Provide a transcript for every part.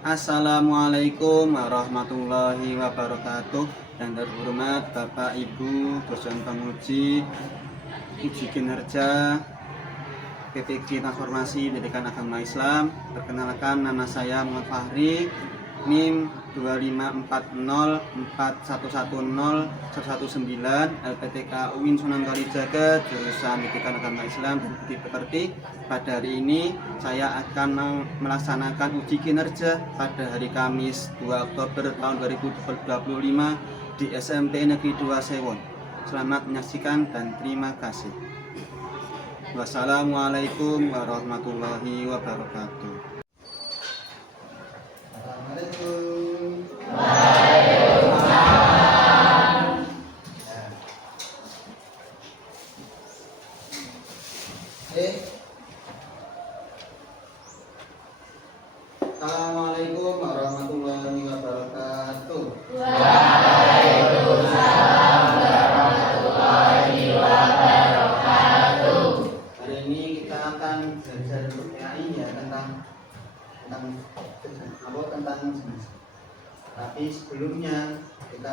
Assalamualaikum warahmatullahi wabarakatuh. Yang terhormat Bapak Ibu dosen penguji uji kinerja PPG Transformasi Pendidikan Agama Islam. Perkenalkan, nama saya Muhammad Fahri, NIM 25414110119, LPTK UIN Sunan Kalijaga, jurusan Pendidikan Agama Islam dan Budi Pekerti. Pada hari ini saya akan melaksanakan uji kinerja pada hari Kamis 2 Oktober tahun 2025 di SMP Negeri 2 Sewon. Selamat menyaksikan dan terima kasih. Wassalamualaikum warahmatullahi wabarakatuh. Assalamualaikum warahmatullahi wabarakatuh. Waalaikumsalam warahmatullahi wabarakatuh. Hari ini kita akan belajar PAI ya tentang tapi sebelumnya kita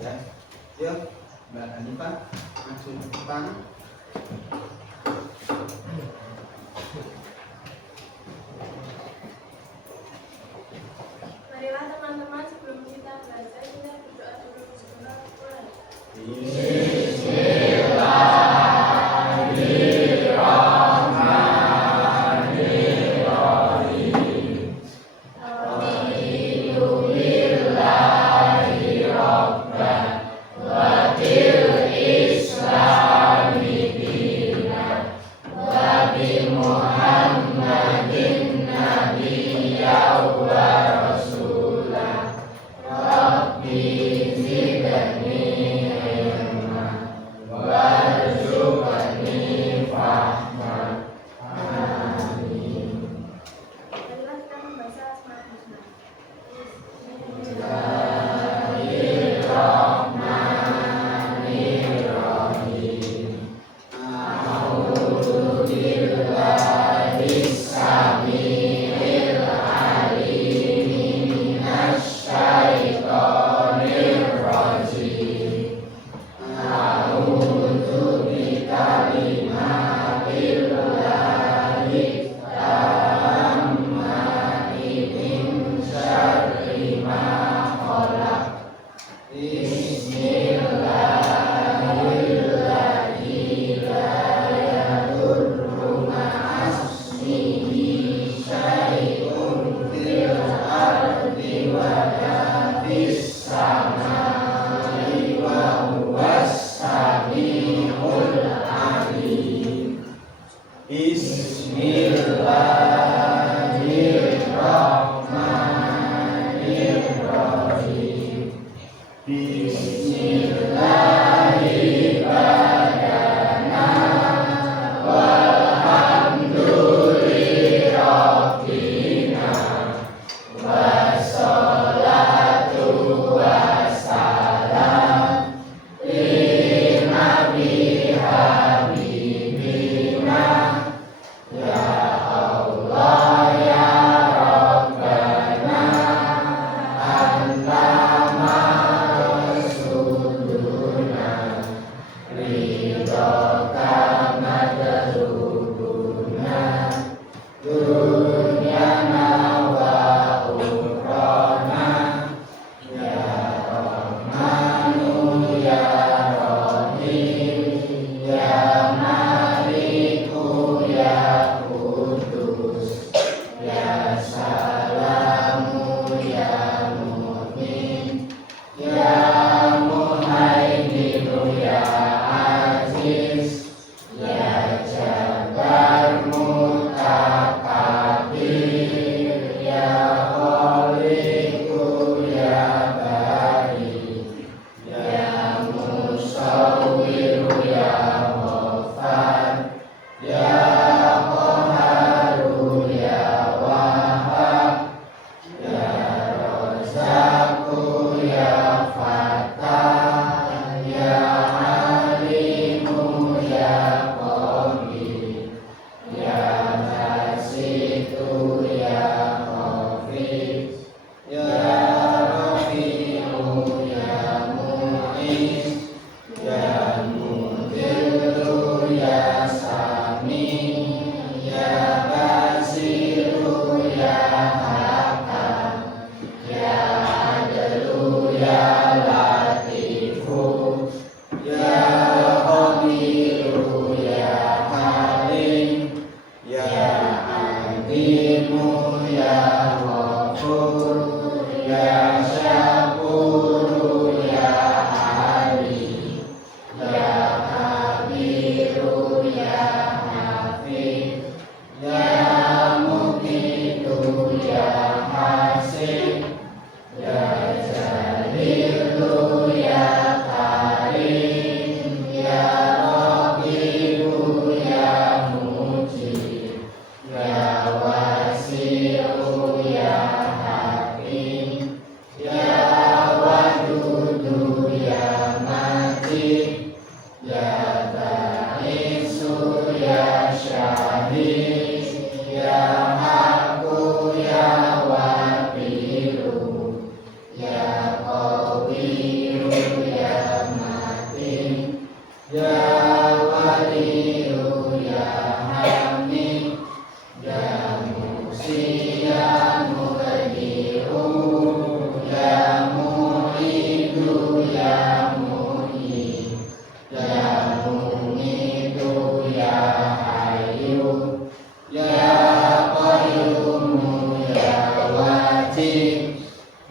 ya, yuk Mbak Hanifah maju ke depan. Marilah teman-teman, sebelum kita belajar, kita berdoa dulu sebentar. Marilah kita membaca Asmaul Husna.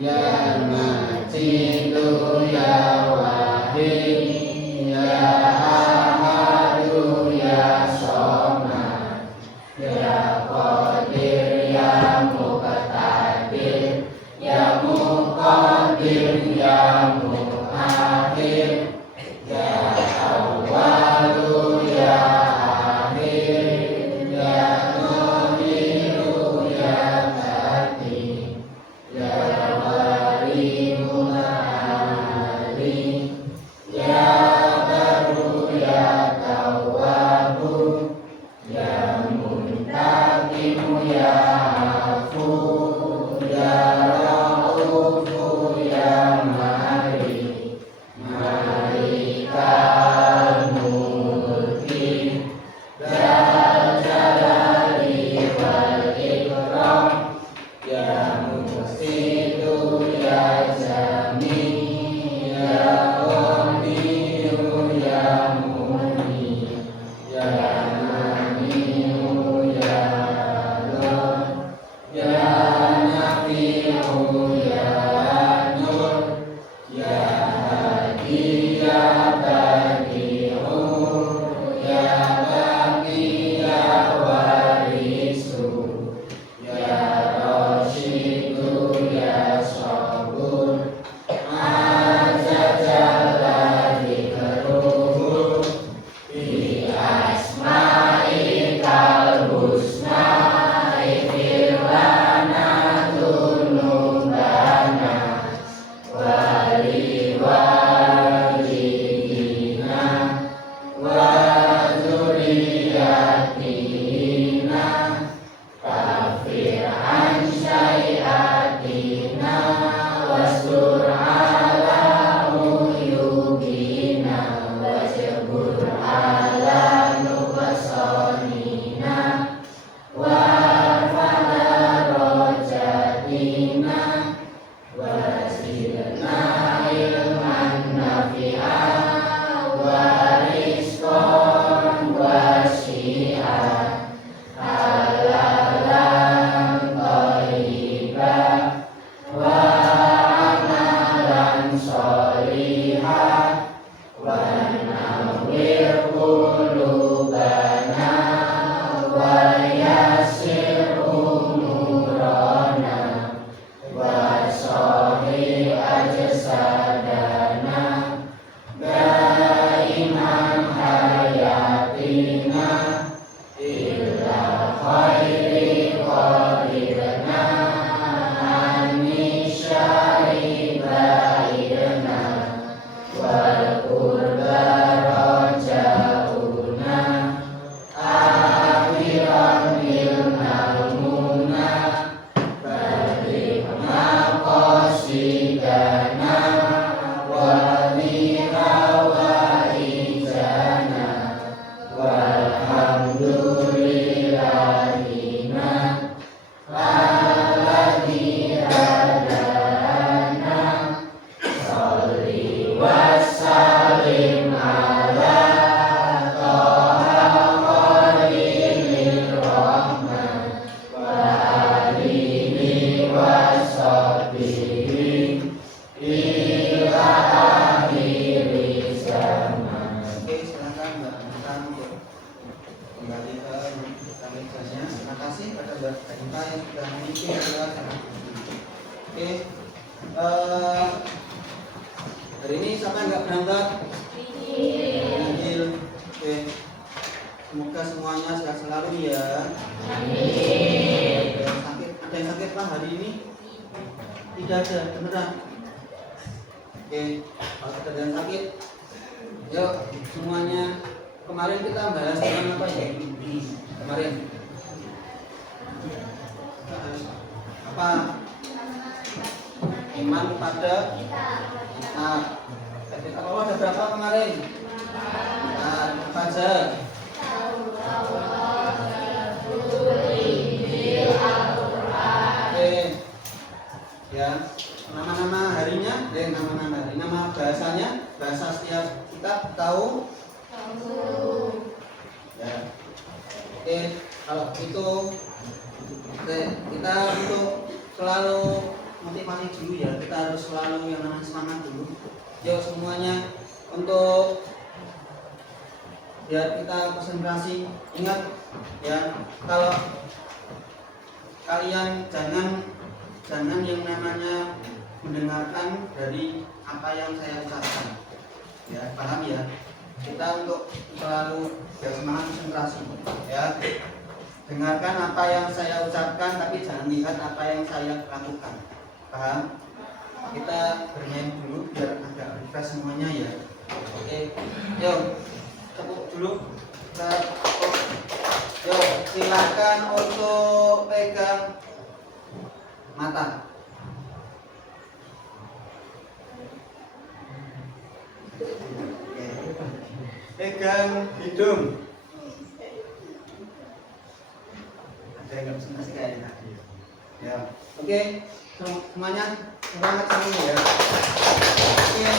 Ya Majidu Ya Wahid Ya Ahadu Ya Somad Ya Qadir Ya Muqtadir Ya Muqaddim Ya Muakhir Ya Awwalu Ya Akhir Ya Zahiru Ya Batin Ya Gharibul Alim Ya Barru Ya Tawwabu Ya Muntaqimu Ya Afu Ya Raufu Ya Malik Malikal Mulki Dzal Jalali wal Ikram Ya Muqsitu Ya Jami Ya Ghaniyu Ya Muni Ya Maniu Ya Allah Ya Nafi'u Ya Nur Ya Hadi Ya Badi'u Ya Baqi Ya Warisu Ya Rashidu Ya Sabur Azza Jalla Dzikruhu Bi Asma'ikal Husna Ighfir lana dzunubana wali walidina wa dzurriyyatina kafir an syai'atina wastur ala uyubina wajbur ala nuqsanina warfa'na rojatina wasilna ilman nafi'ah warizqan wasi'ah halalan thayyibah wa amalan sholihah wa nawwir qulubana wa yassir umurana wa sahih ajsadana daiman hayatina illa khairi qaridna anishai baidna wal qurba rajauna akhiran ilmamuna balik maqasidana wali hawaijana walhamdulillahina alladzi hadana sholli wassalim ala toha khalilir rahman wa alihi wa sahbihi ila akhiri zaman. Oke, silakan Mbak Anita untuk kembali ke mejanya. Terima kasih pada Mbak Anita yang sudah memimpin. Silakan. Oke, hari ini siapa yang nggak berangkat? Injil. Oke, semoga semuanya sehat selalu ya. Amin. Ada yang sakit Pak hari ini? Tidak ada, beneran. Oke, kalau ada yang sakit, yuk semuanya. Kemarin kita bahas tentang apa ya? Kemarin apa? Iman kepada kitab. Kalau ada berapa kemarin? Nah, apa aja? Oke, ya. Nama-nama harinya, nama-nama hari, nama bahasanya, bahasa setiap kitab tahu? Ya. Oke, kalau itu oke, kita untuk selalu motivasi dulu ya, kita harus selalu yang namanya semangat dulu. Yuk semuanya, untuk biar kita konsentrasi, ingat ya, kalau kalian jangan yang namanya mendengarkan dari apa yang saya ucapkan ya, paham ya, kita untuk selalu biar semangat konsentrasi ya, dengarkan apa yang saya ucapkan tapi jangan lihat apa yang saya lakukan, paham? Kita bermain dulu biar agak refresh semuanya ya. Oke, yuk tepuk dulu. Kita tepuk. Yuk silakan untuk pegang mata. Pegang hidung. Ada yang nggak bisa ngasih kayaknya. Ya, oke, semuanya semangat semua ya. Oke,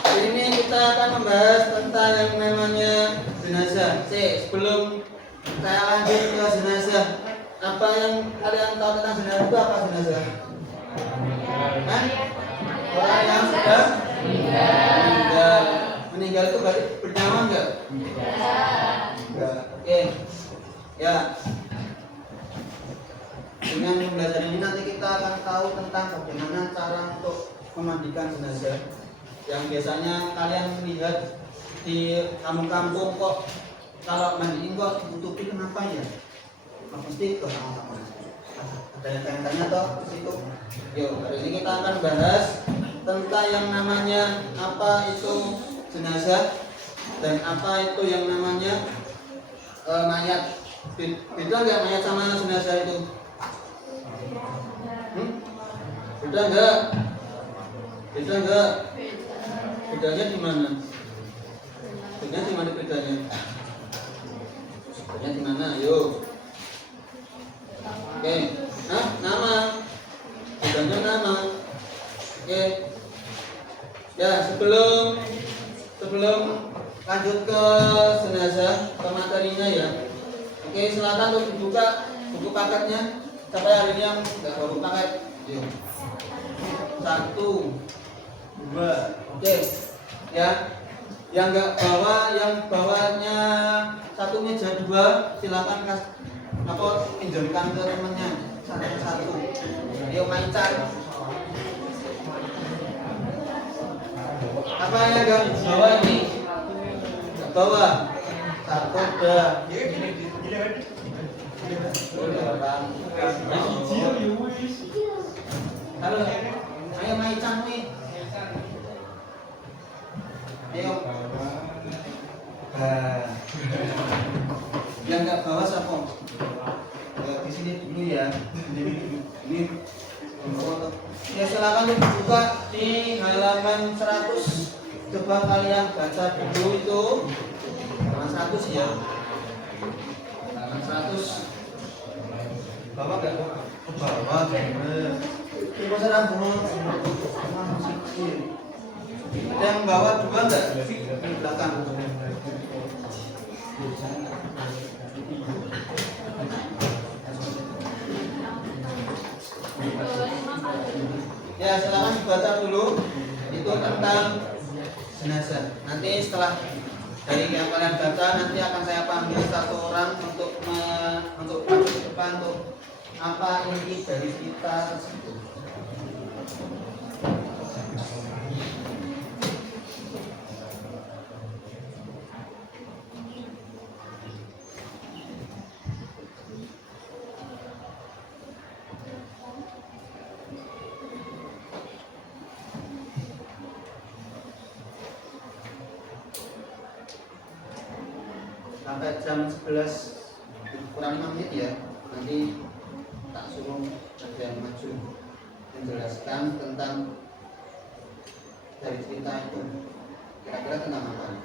hari ini kita akan membahas tentang yang namanya jenazah. Sebelum saya lanjut ke jenazah, apa yang kalian tahu tentang jenazah itu apa jenazah? Hah? Orang yang sudah meninggal. Meninggal itu berarti bernyawa enggak? Enggak. Oke. Ya. Dengan belajar ini nanti kita akan tahu tentang bagaimana cara untuk memandikan jenazah. Yang biasanya kalian lihat di kampung-kampung kok kalau mandiin kok ditutupi, kenapa ya? Pasti ke apa? Ada yang tanya-tanya toh di situ. Yuk, hari ini kita akan bahas tentang yang namanya apa itu jenazah dan apa itu yang namanya mayat. Beda nggak mayat sama jenazah itu? Beda enggak? Beda enggak? Bedanya di mana? Bedanya di mana bedanya? Bedanya di mana? Ayo. Oke. Nah, nama. Bedanya nama. Oke. Ya, sebelum lanjut ke jenazah, ke materinya ya. Oke, silakan untuk dibuka buku paketnya. Siapa hari ini yang nggak bawa paket? Yuk. 1, 2. Oke. Ya. Yang nggak bawa, yang bawanya 1 meja 2, silakan pinjamkan ke temannya. 1. Yuk main cari. Apa yang nggak bawa ini? Nggak bawa. 1 udah. Halo, ayo main nih. Ayo. Yang nggak bawa siapa? Di sini dulu ya. Ini. Ya silakan dibuka di halaman 100. Coba kalian baca dulu itu. Halaman 100 ya. Halaman 100. Bawa nggak? Bawa bener. Coba serang bunga. Ada yang bawa 2 nggak? Di belakang. Ya silakan dibaca dulu. Itu tentang jenazah. Nanti setelah dari yang kalian baca, nanti akan saya panggil 1 orang untuk maju ke depan untuk apa inti dari cerita tersebut. Sampai jam 11 kurang 5 menit ya, nanti tak suruh ada yang maju menjelaskan tentang dari cerita itu kira-kira tentang apa.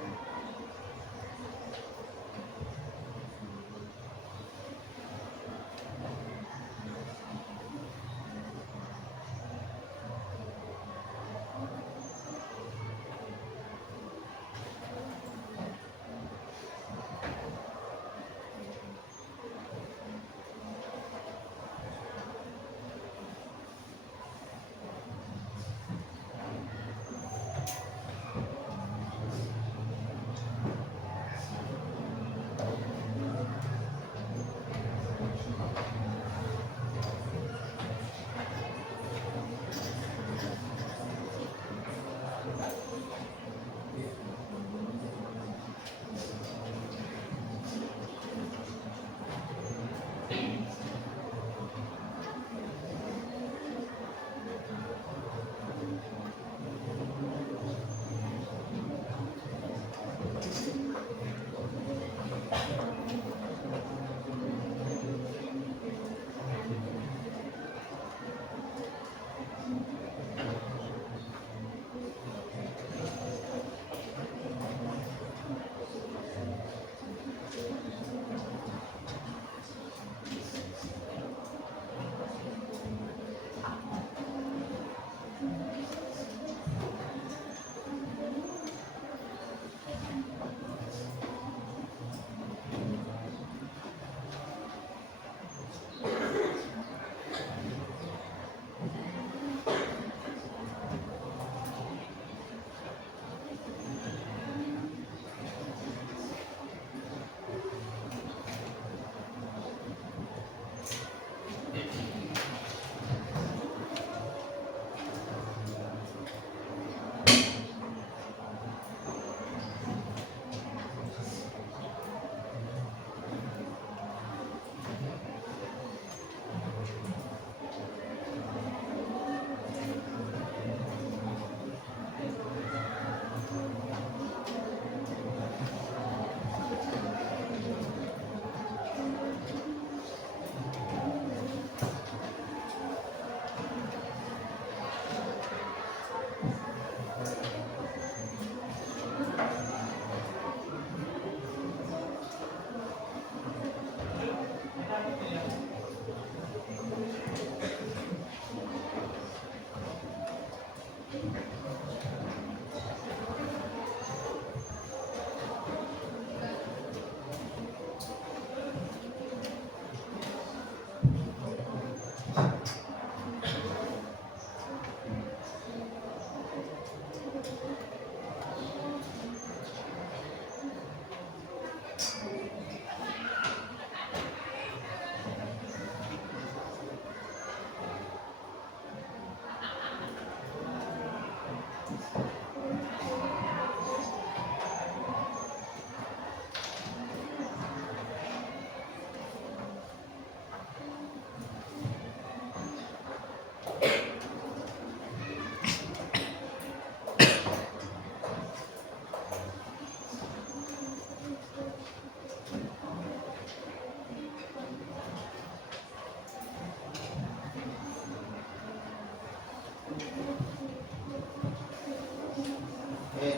Oke,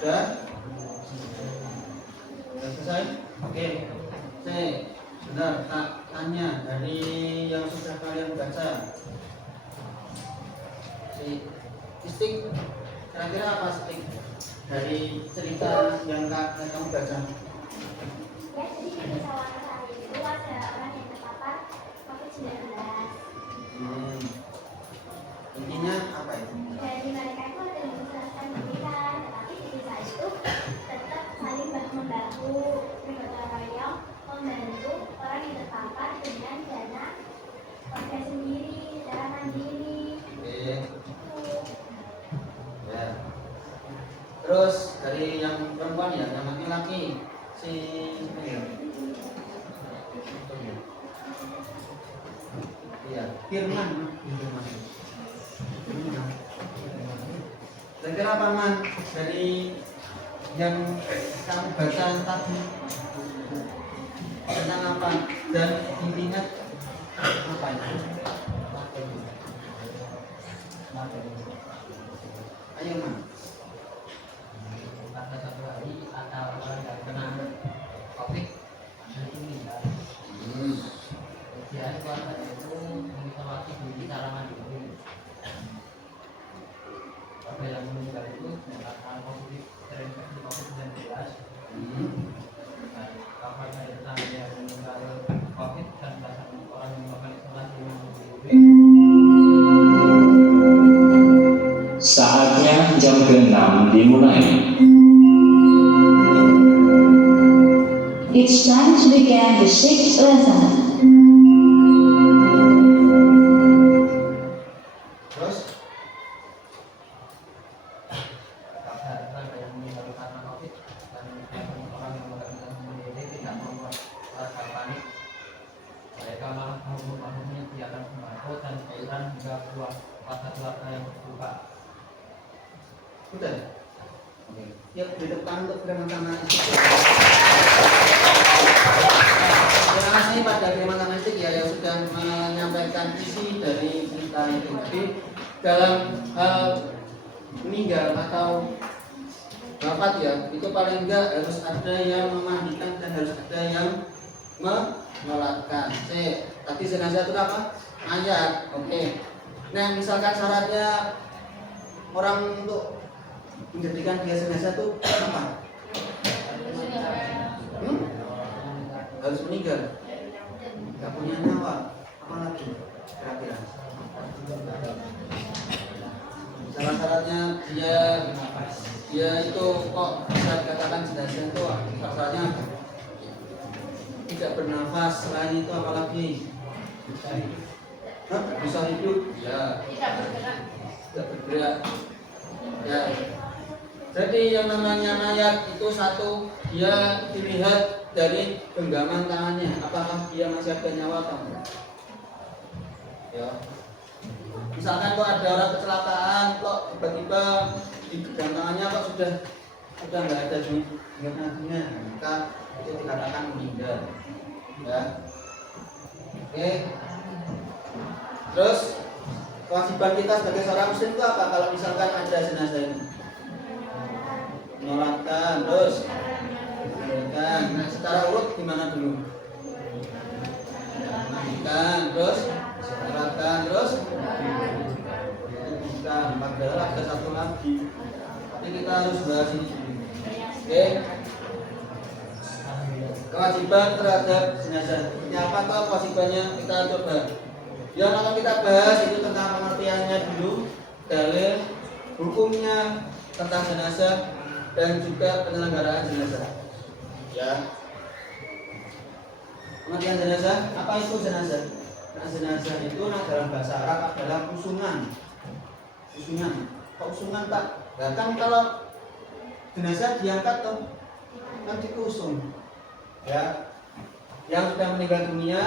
sudah? Sudah selesai? Oke, sudah tak tanya dari yang sudah kalian baca. Si Istik, kira-kira apa Istik dari cerita yang kamu baca? Ya, jadi di desa Wanasari itu ada orang yang terpapar COVID-19. Intinya apa itu? Dari mereka itu ada yang menjelaskan pikiran, tetapi di desa itu tetap saling bahu-membahu, bergotong royong, membantu orang yang terpapar dengan dana warga sendiri, secara mandiri. Oke. Ya. Terus dari yang perempuan ya, yang laki-laki si iya, Firman. Kira-kira apa Man dari yang kamu baca tadi tentang apa dan intinya apa itu? Ayo Man. Pada satu hari ada orang yang kena COVID dan meninggal. Kemudian keluarga itu mengisolasi diri secara mandiri. Pada yang meninggal itu mendapatkan positif terinfeksi COVID-19. Dan kabarnya tentang yang meninggal COVID dan belasan orang yang melakukan isolasi mandiri. Saatnya jam ke-6 dimulai. It's time to begin the sixth lesson. Terus Kabar tentang yang meninggal karena COVID dan belasan orang yang melakukan isolasi mandiri tidak membuat warga panik. Mereka malah bahu-bahu menyediakan sembako dan cairan hingga buah pada keluarga yang terluka. udah. Oke. Yuk di depan untuk bersama-sama. Terima kasih pada Firman Istik ya yang sudah menyampaikan isi dari cerita itu. Jadi dalam hal meninggal atau wafat ya, itu paling enggak harus ada yang memandikan dan harus ada yang menyolatkan. Tadi jenazah itu apa? Mayat. Oke. Nah, misalkan syaratnya orang untuk menjadikan dia jenazah itu apa? Harus meninggal. Gak punya nyawa. Apa lagi? Kira-kira. Syarat-syaratnya dia itu kok bisa dikatakan jenazah itu syaratnya tidak bernafas. Selain itu apalagi? Bisa hidup? Ya. Tidak bergerak. Ya. Jadi yang namanya mayat itu satu, dia dilihat dari genggaman tangannya, apakah dia masih ada nyawa atau enggak. Ya. Misalkan kok ada orang kecelakaan, kok tiba-tiba di genggam tangannya kok sudah nggak ada genggamannya, maka itu dikatakan meninggal. Ya. Oke. Terus kewajiban kita sebagai seorang muslim itu apa kalau misalkan ada jenazah ini? Menyolatkan, terus menyolatkan. Nah, secara urut gimana dulu? Menyolatkan, terus menyolatkan, terus bukan, padahal ada satu lagi. Tapi kita harus bahas ini dulu. Oke. Kewajiban terhadap jenazah. Seperti apa toh kewajibannya? Kita coba Yang akan kita bahas itu tentang pengertiannya dulu, dalil, hukumnya tentang jenazah, dan juga penyelenggaraan jenazah. Ya. Pengertian jenazah, apa itu jenazah? Nah, jenazah itu dalam bahasa Arab adalah usungan. Usungan Pak. Nah, kan kalau jenazah diangkat toh kan diusung. Ya. Yang sudah meninggal dunia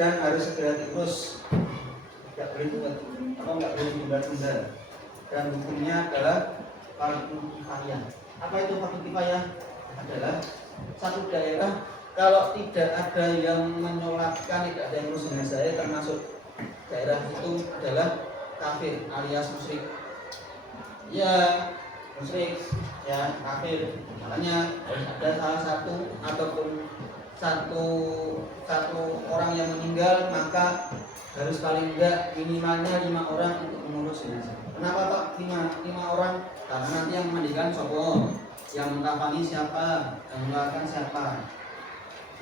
dan harus segera diurus. Tidak boleh tunda-tunda. Dan hukumnya adalah fardhu kifayah. Apa itu fardhu kifayah? Adalah satu daerah kalau tidak ada yang menyolatkan, tidak ada yang ngurus jenazah, termasuk daerah itu adalah kafir alias musyrik. Ya, musyrik, ya kafir. Makanya harus ada salah satu ataupun satu orang yang meninggal, maka harus paling enggak minimalnya 5 orang untuk mengurus jenazah. Kenapa Pak 5 orang? Karena nanti yang memandikan sopo, yang mengkafani siapa, yang mengeluarkan siapa,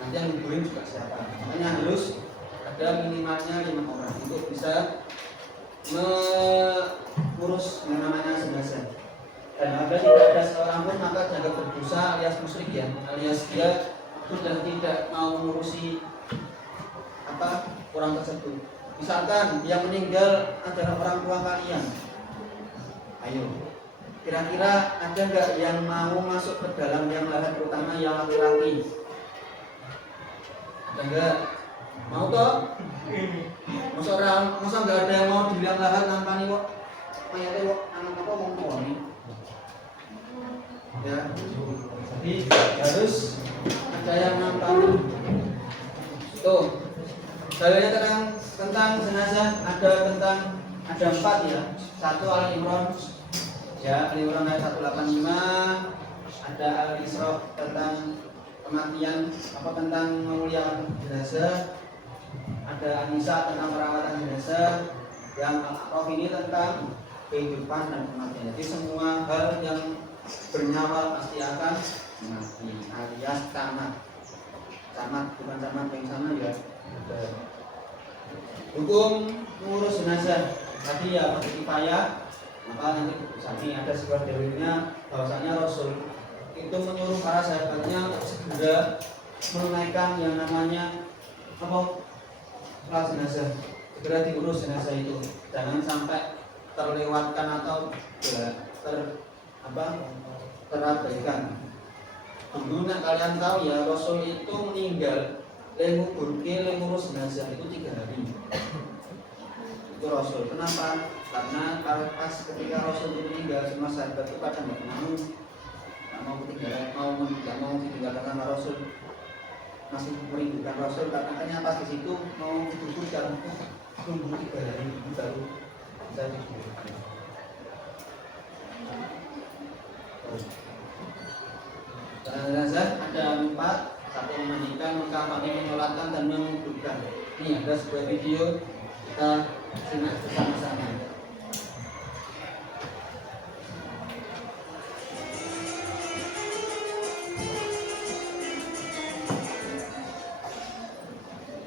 nanti yang nguburin juga siapa. Makanya harus ada minimalnya 5 orang untuk bisa mengurus yang namanya jenazah. Dan apabila tidak ada seorang pun maka dianggap berdosa alias musyrik ya, alias dia sudah tidak mau mengurusi orang tersebut. Misalkan yang meninggal adalah orang tua kalian, ayo, kira-kira ada nggak yang mau masuk ke dalam yang lahat, terutama yang laki-laki? Ada nggak? Mau toh? Masa nggak ada yang mau di liang lahat nampani kok? Mayatnya kok anak apa mau ngomong? Ya, jadi harus ada yang nampani. Tuh, dalilnya tentang jenazah ada 4 ya. 1 Al-Imran, ya Al-Imran ayat 185. Ada Al-Isra tentang kematian, tentang memuliakan jenazah. Ada An-Nisa tentang perawatan jenazah. Yang Al-A'raf ini tentang kehidupan dan kematian. Jadi semua hal yang bernyawa pasti akan mati, alias tamat, bukan tamat yang sama ya. Hukum mengurus jenazah tadi ya fardhu kifayah. Maka nanti ini ada sebuah dalilnya bahwasanya Rasul itu menyuruh para sahabatnya untuk segera menunaikan yang namanya sholat jenazah, segera diurus jenazah itu, jangan sampai terlewatkan atau terabaikan. Dulu kalian tahu ya, Rasul itu meninggal ngurus jenazah itu 3 hari. Itu Rasul. Kenapa? Karena pas ketika Rasul itu meninggal, semua sahabat itu pada nggak mau ditinggalkan sama Rasul, masih merindukan Rasul. Katanya pas di situ mau duduk dan tunggu 3 hari baru bisa duduk. Jenazah ada 4. 1 memandikan, mengkafani, menyolatkan, dan menguburkan. Ini ada sebuah video, kita simak bersama-sama.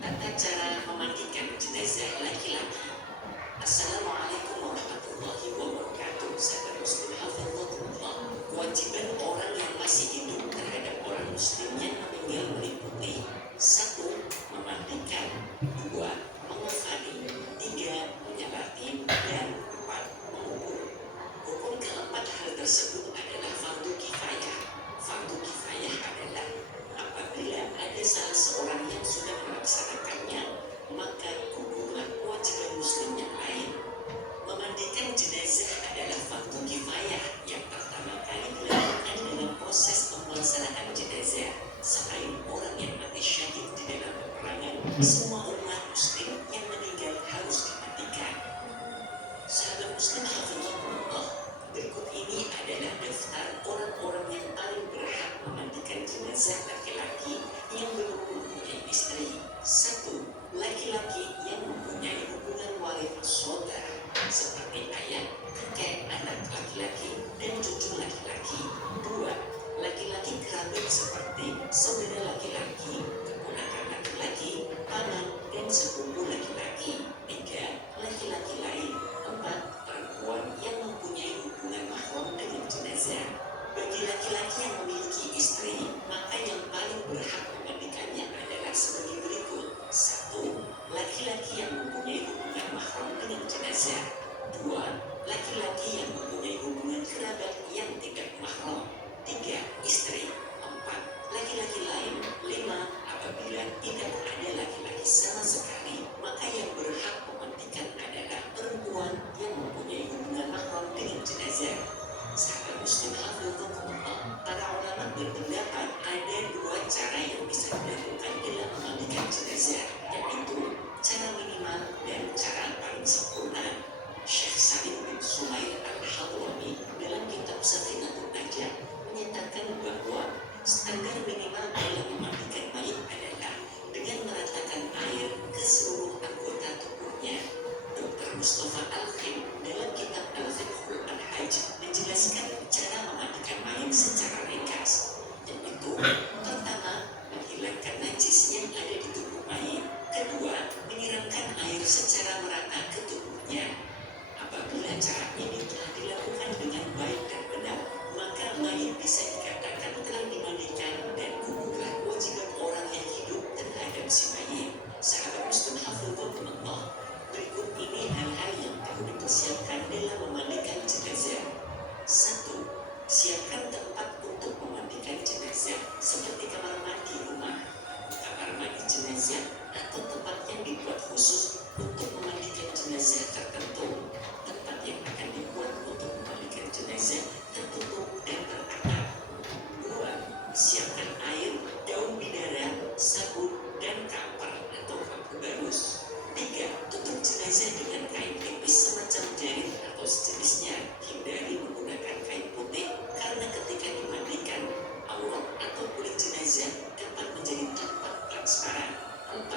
Tata cara memandikan jenazah laki-laki. Assalamualaikum warahmatullahi wabarakatuh. Sahabat muslim hafizahullah. Kewajiban orang yang masih hidup terhadap orang muslim yang meninggal meliputi 1. Memandikan, 2. Mengkafani, 3. Menyabati. paling sempurna. Syekh Salim bin Sumair Al-Hadrami dalam kitab Safinatul Najah menyatakan bahwa standar minimal dalam memandikan mayit adalah dengan meratakan air ke seluruh anggota tubuhnya. Dr. Mustafa Al-Khin dalam kitab Al-Fiqhul Al-Hajj menjelaskan cara memandikan mayit secara ringkas, yaitu pertama, menghilangkan najis yang ada di tubuh mayit. Kedua, menyiramkan air secara merata ke tubuhnya. Apabila cara ini telah dilakukan dengan baik dan benar, maka mayit bisa dikatakan telah dimandikan dan gugurlah kewajiban orang yang hidup terhadap si mayit. Sahabat Muslim hafizahumullah, berikut ini hal-hal yang perlu dipersiapkan dalam memandikan jenazah. 1. Siapkan tempat untuk memandikan jenazah seperti kamar mandi rumah, kamar mandi jenazah, atau tempat yang dibuat khusus untuk memandikan jenazah tertentu. Tempat yang akan dibuat untuk memandikan jenazah tertutup dan teratap. 2. Siapkan air, daun bidara, sabun, dan kamper atau kapur barus. 3. Tutup jenazah dengan kain tipis semacam jarit atau sejenisnya. Hindari menggunakan kain putih karena ketika dimandikan, aurat atau kulit jenazah dapat menjadi tampak transparan. 4.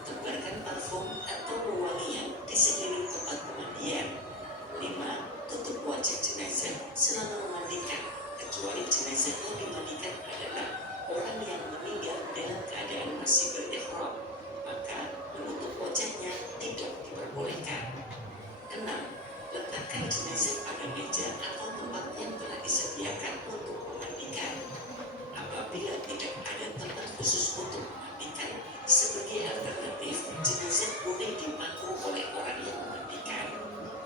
Tebarkan parfum atau pewangian di sekeliling tempat pemandian. 5. Tutup wajah jenazah selama memandikan, kecuali jenazah yang dimandikan adalah orang yang meninggal dalam keadaan masih berihram, maka menutup wajahnya tidak diperbolehkan. 6. Letakkan jenazah pada meja atau tempat yang telah disediakan untuk memandikan. Apabila tidak ada tempat khusus untuk memandikan, sebagai alternatif, jenazah boleh dimangku oleh orang yang memandikan.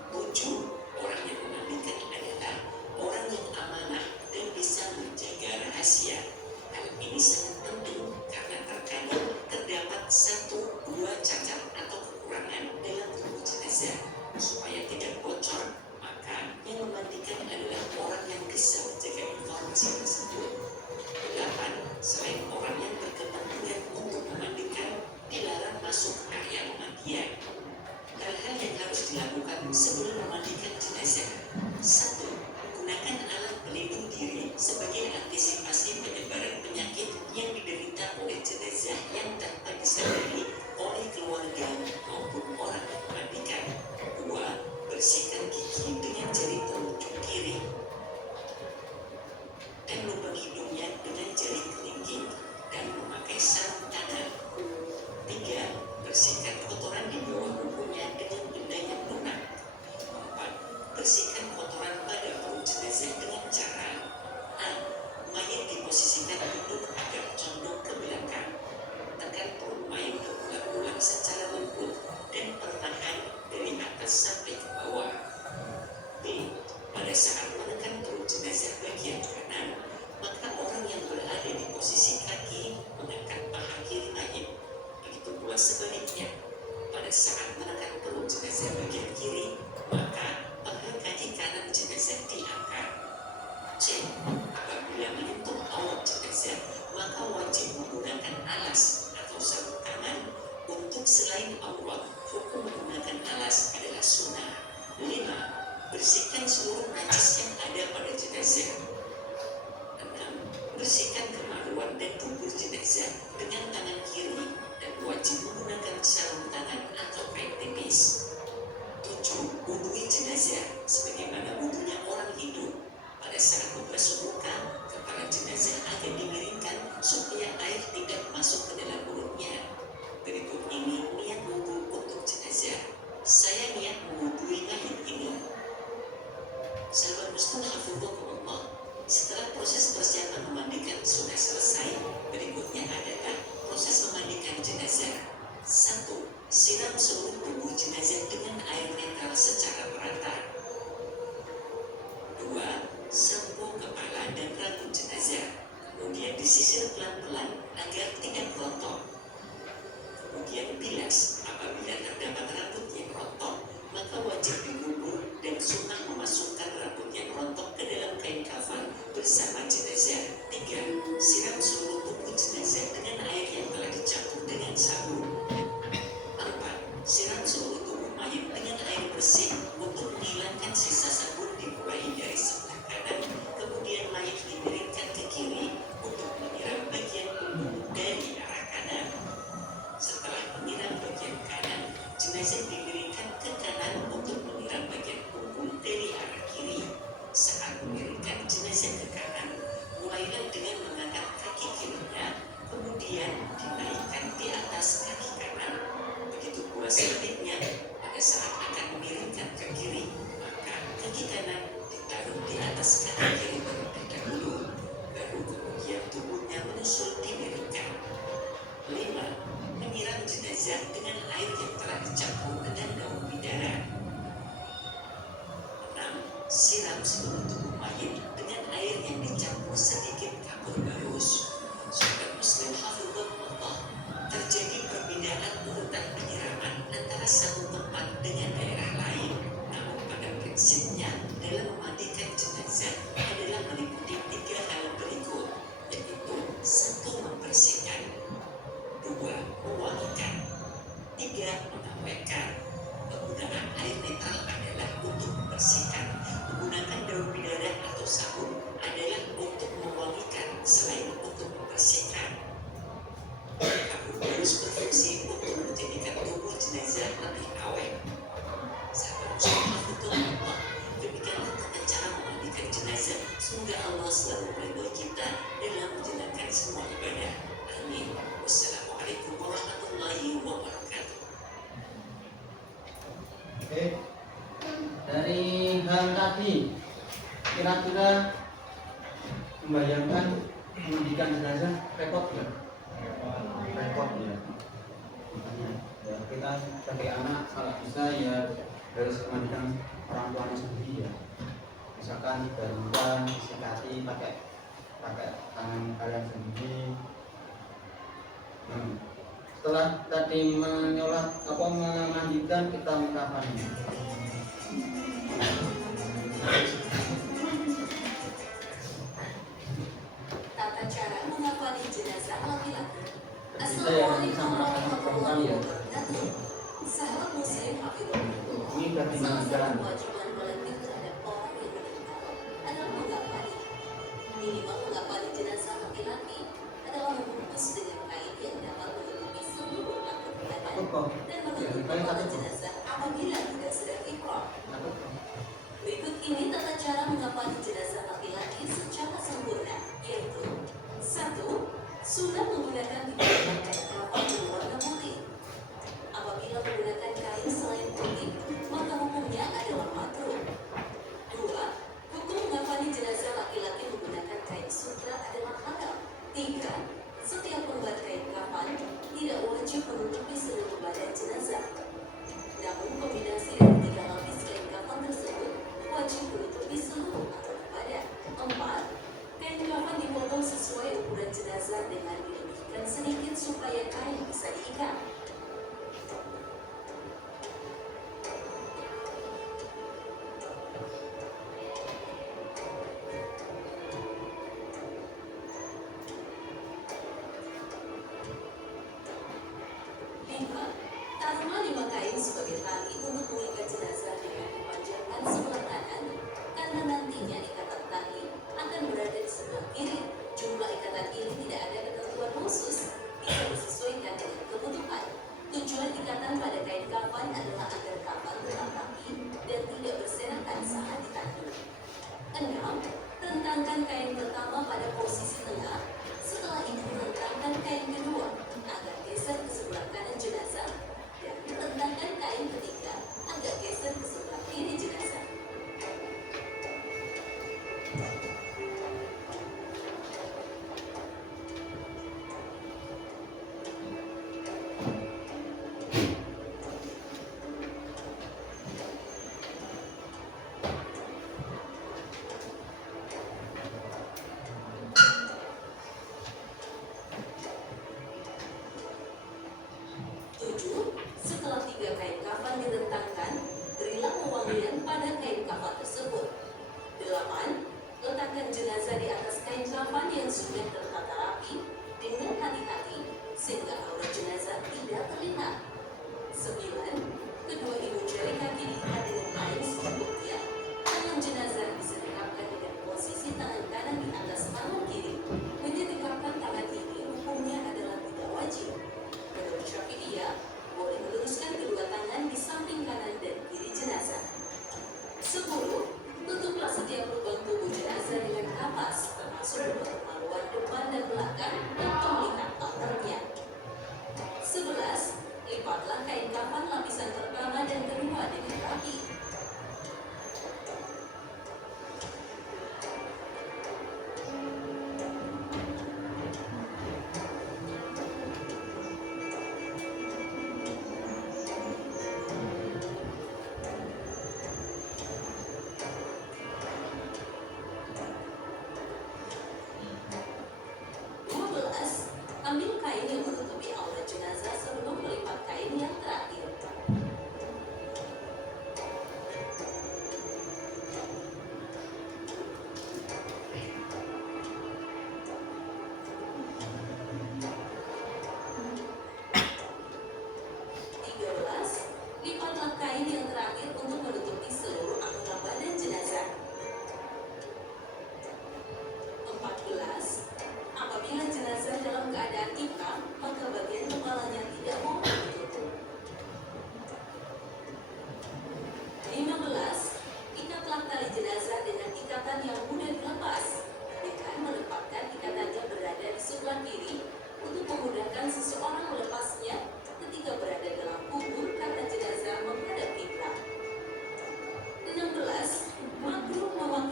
7. Orang yang memandikan adalah orang yang amanah dan bisa menjaga rahasia. Hal ini sangat penting karena terkadang terdapat 1-2 cacat atau kekurangan dalam tubuh jenazah. Supaya tidak bocor, maka yang memandikan adalah orang yang bisa menjaga informasi tersebut. 8. Selain orang yang berkepentingan untuk memandikan, dilarang masuk area pemandian. Hal-hal yang harus dilakukan sebelum memandikan jenazah. 1. Gunakan alat pelindung diri sebagai antisipasi penyebaran penyakit yang diderita oleh jenazah yang tanpa disadari oleh keluarga maupun orang yang memandikan. 2. Bersihkan gigi dengan jari telunjuk kiri dan lubang hidungnya dengan jari kelingking dan memakai sarung tangan. 3. Bersihkan kotoran di bawah kukunya dengan benda yang lunak. 4. Bersihkan kotoran pada perut jenazah dengan cara A. Mayat diposisikan duduk agar condong ke belakang. Tekan perut mayat berulang-ulang secara lembut dan perlahan dari atas sampai ke bawah. B. Pada saat menekan perut jenazah bagian kanan, maka orang yang berada di posisi kaki mengangkat paha kiri mayat. Begitu pula sebaliknya. Pada saat menekan perut jenazah bagian kiri, maka paha kaki kanan jenazah diangkat. C. Apabila menyentuh aurat jenazah, maka wajib menggunakan alas atau sarung tangan. Untuk selain aurat, hukum menggunakan alas adalah sunnah. 5. Bersihkan seluruh najis yang ada pada jenazah. 6. Bersihkan kemaluan dan dubur jenazah dengan tangan kiri dan wajib menggunakan sarung tangan atau kain tipis. 7. Wudhui jenazah sebagaimana wudhunya orang hidup. Pada saat membasuh muka, kepala jenazah akan dimiringkan supaya air tidak masuk ke dalam mulutnya. Berikut ini niat wudhu untuk jenazah. Saya niat mewudhui mayat ini. Sahabat Muslim hafizahumullah, setelah proses persiapan memandikan sudah selesai, berikutnya adalah proses memandikan jenazah. 1. bersih untuk menghilangkan sisa sabun dimulai dari sebelah kanan, kemudian mayat dimiringkan ke kiri untuk menyiram bagian punggung dari arah kanan. Setelah menyiram bagian kanan, jenazah dimiringkan ke kanan untuk menyiram bagian punggung dari arah kiri. Saat memiringkan jenazah ke kanan, mulailah dengan mengangkat kaki kirinya, kemudian dinaikkan di atas kaki kanan. Begitu pula sebaliknya, pada saat akan memiringkan ke kiri, maka kaki kanan ditaruh di atas kaki kiri terlebih dahulu, baru kemudian tubuhnya menyusul dimiringkan. 5. Menyiram jenazah dengan air yang telah dicampur dengan daun bidara. 6. Siram seluruh tubuh mayit dengan air yang dicampur sedikit kapur barus. Sahabat Muslim hafizahullah, terjadi perbedaan urutan penyiraman antara satu tempat dengan daerah lain. Namun pada prinsipnya dalam memandikan jenazah adalah meliputi 3 hal berikut, yaitu 1. Membersihkan, 2. Mewangikan, 3. Mengawetkan. Penggunaan air netral adalah untuk membersihkan, menggunakan daun bidara atau sabun adalah untuk mewangikan selain untuk membersihkan. Kapur barus berfungsi untuk menjadikan tubuh jenazah lebih awet. Sahabat Muslim hafizahullah, demikianlah tata cara memandikan jenazah. Semoga Allah selalu meridhoi kita dalam menjalankan semua ibadah. Amin. Wassalamualaikum warahmatullahi wabarakatuh. Oke, dari hal tadi kira-kira membayangkan memandikan jenazah repot ya? Repot ya. Makanya ya, kita sebagai anak kalau bisa ya harus memandikan orang tuanya sendiri ya. Misalkan dibaringkan, disikati pakai tangan kalian sendiri. Setelah tadi memandikan, kita mengkapan. Tata cara mengapani jenazah laki-laki. Saya yang Assalamualaikum sama warahmatullahi ya. wabarakatuh. Sahabat Muslim hafizahullah. Ini berarti Salah memandikan. satu kewajiban kolektif terhadap orang yang meninggal adalah mengapani. Minimal mengapani jenazah laki-laki adalah membungkus dengan kain yang dapat menutupi seluruh anggota badan Apa? dan menutup kepala jenazah apabila tidak sedang ikrar. Berikut ini tata cara mengapani jenazah laki-laki secara sempurna, yaitu 1. Sunnah menggunakan 3 kain kafan berwarna putih. Apabila menggunakan kain selain putih, maka hukumnya adalah makruh. 2. Hukum mengapani jenazah laki-laki menggunakan kain sutra adalah halal. 3. Setiap pembuat kain kafan tidak wajib menutupi seluruh badan jenazah. Namun kombinasi dari 3 lapis kain kafan tersebut wajib menutupi seluruh anggota badan. 4. Kain kafan dipotong sesuai ukuran jenazah dengan dilebihkan sedikit supaya kain bisa diikat. Taruhlah 5 kain sebagai tali untuk mengikat jenazah dengan dipanjangkan sebelah kanan, karena nantinya ikatan tali akan berada di sebelah kiri. Jumlah ikatan ini tidak ada ketentuan khusus, bisa disesuaikan dengan kebutuhan. Tujuan ikatan pada kain kafan adalah agar kafan tetap rapi dan tidak berserakan saat ditandu. 6. Rentangkan kain pertama pada posisi tengah. Setelah itu rentangkan kain kedua agar geser ke sebelah kanan jenazah, dan rentangkan kain ketiga agak geser ke sebelah kiri jenazah. Setelah 3 kain kafan direntangkan, berilah pewangian pada kain kafan tersebut. 8. Letakkan jenazah di atas kain kafan yang sudah tertata rapi dengan hati-hati sehingga aurat jenazah tidak terlihat. 9. Kedua ibu jari kaki diikat dengan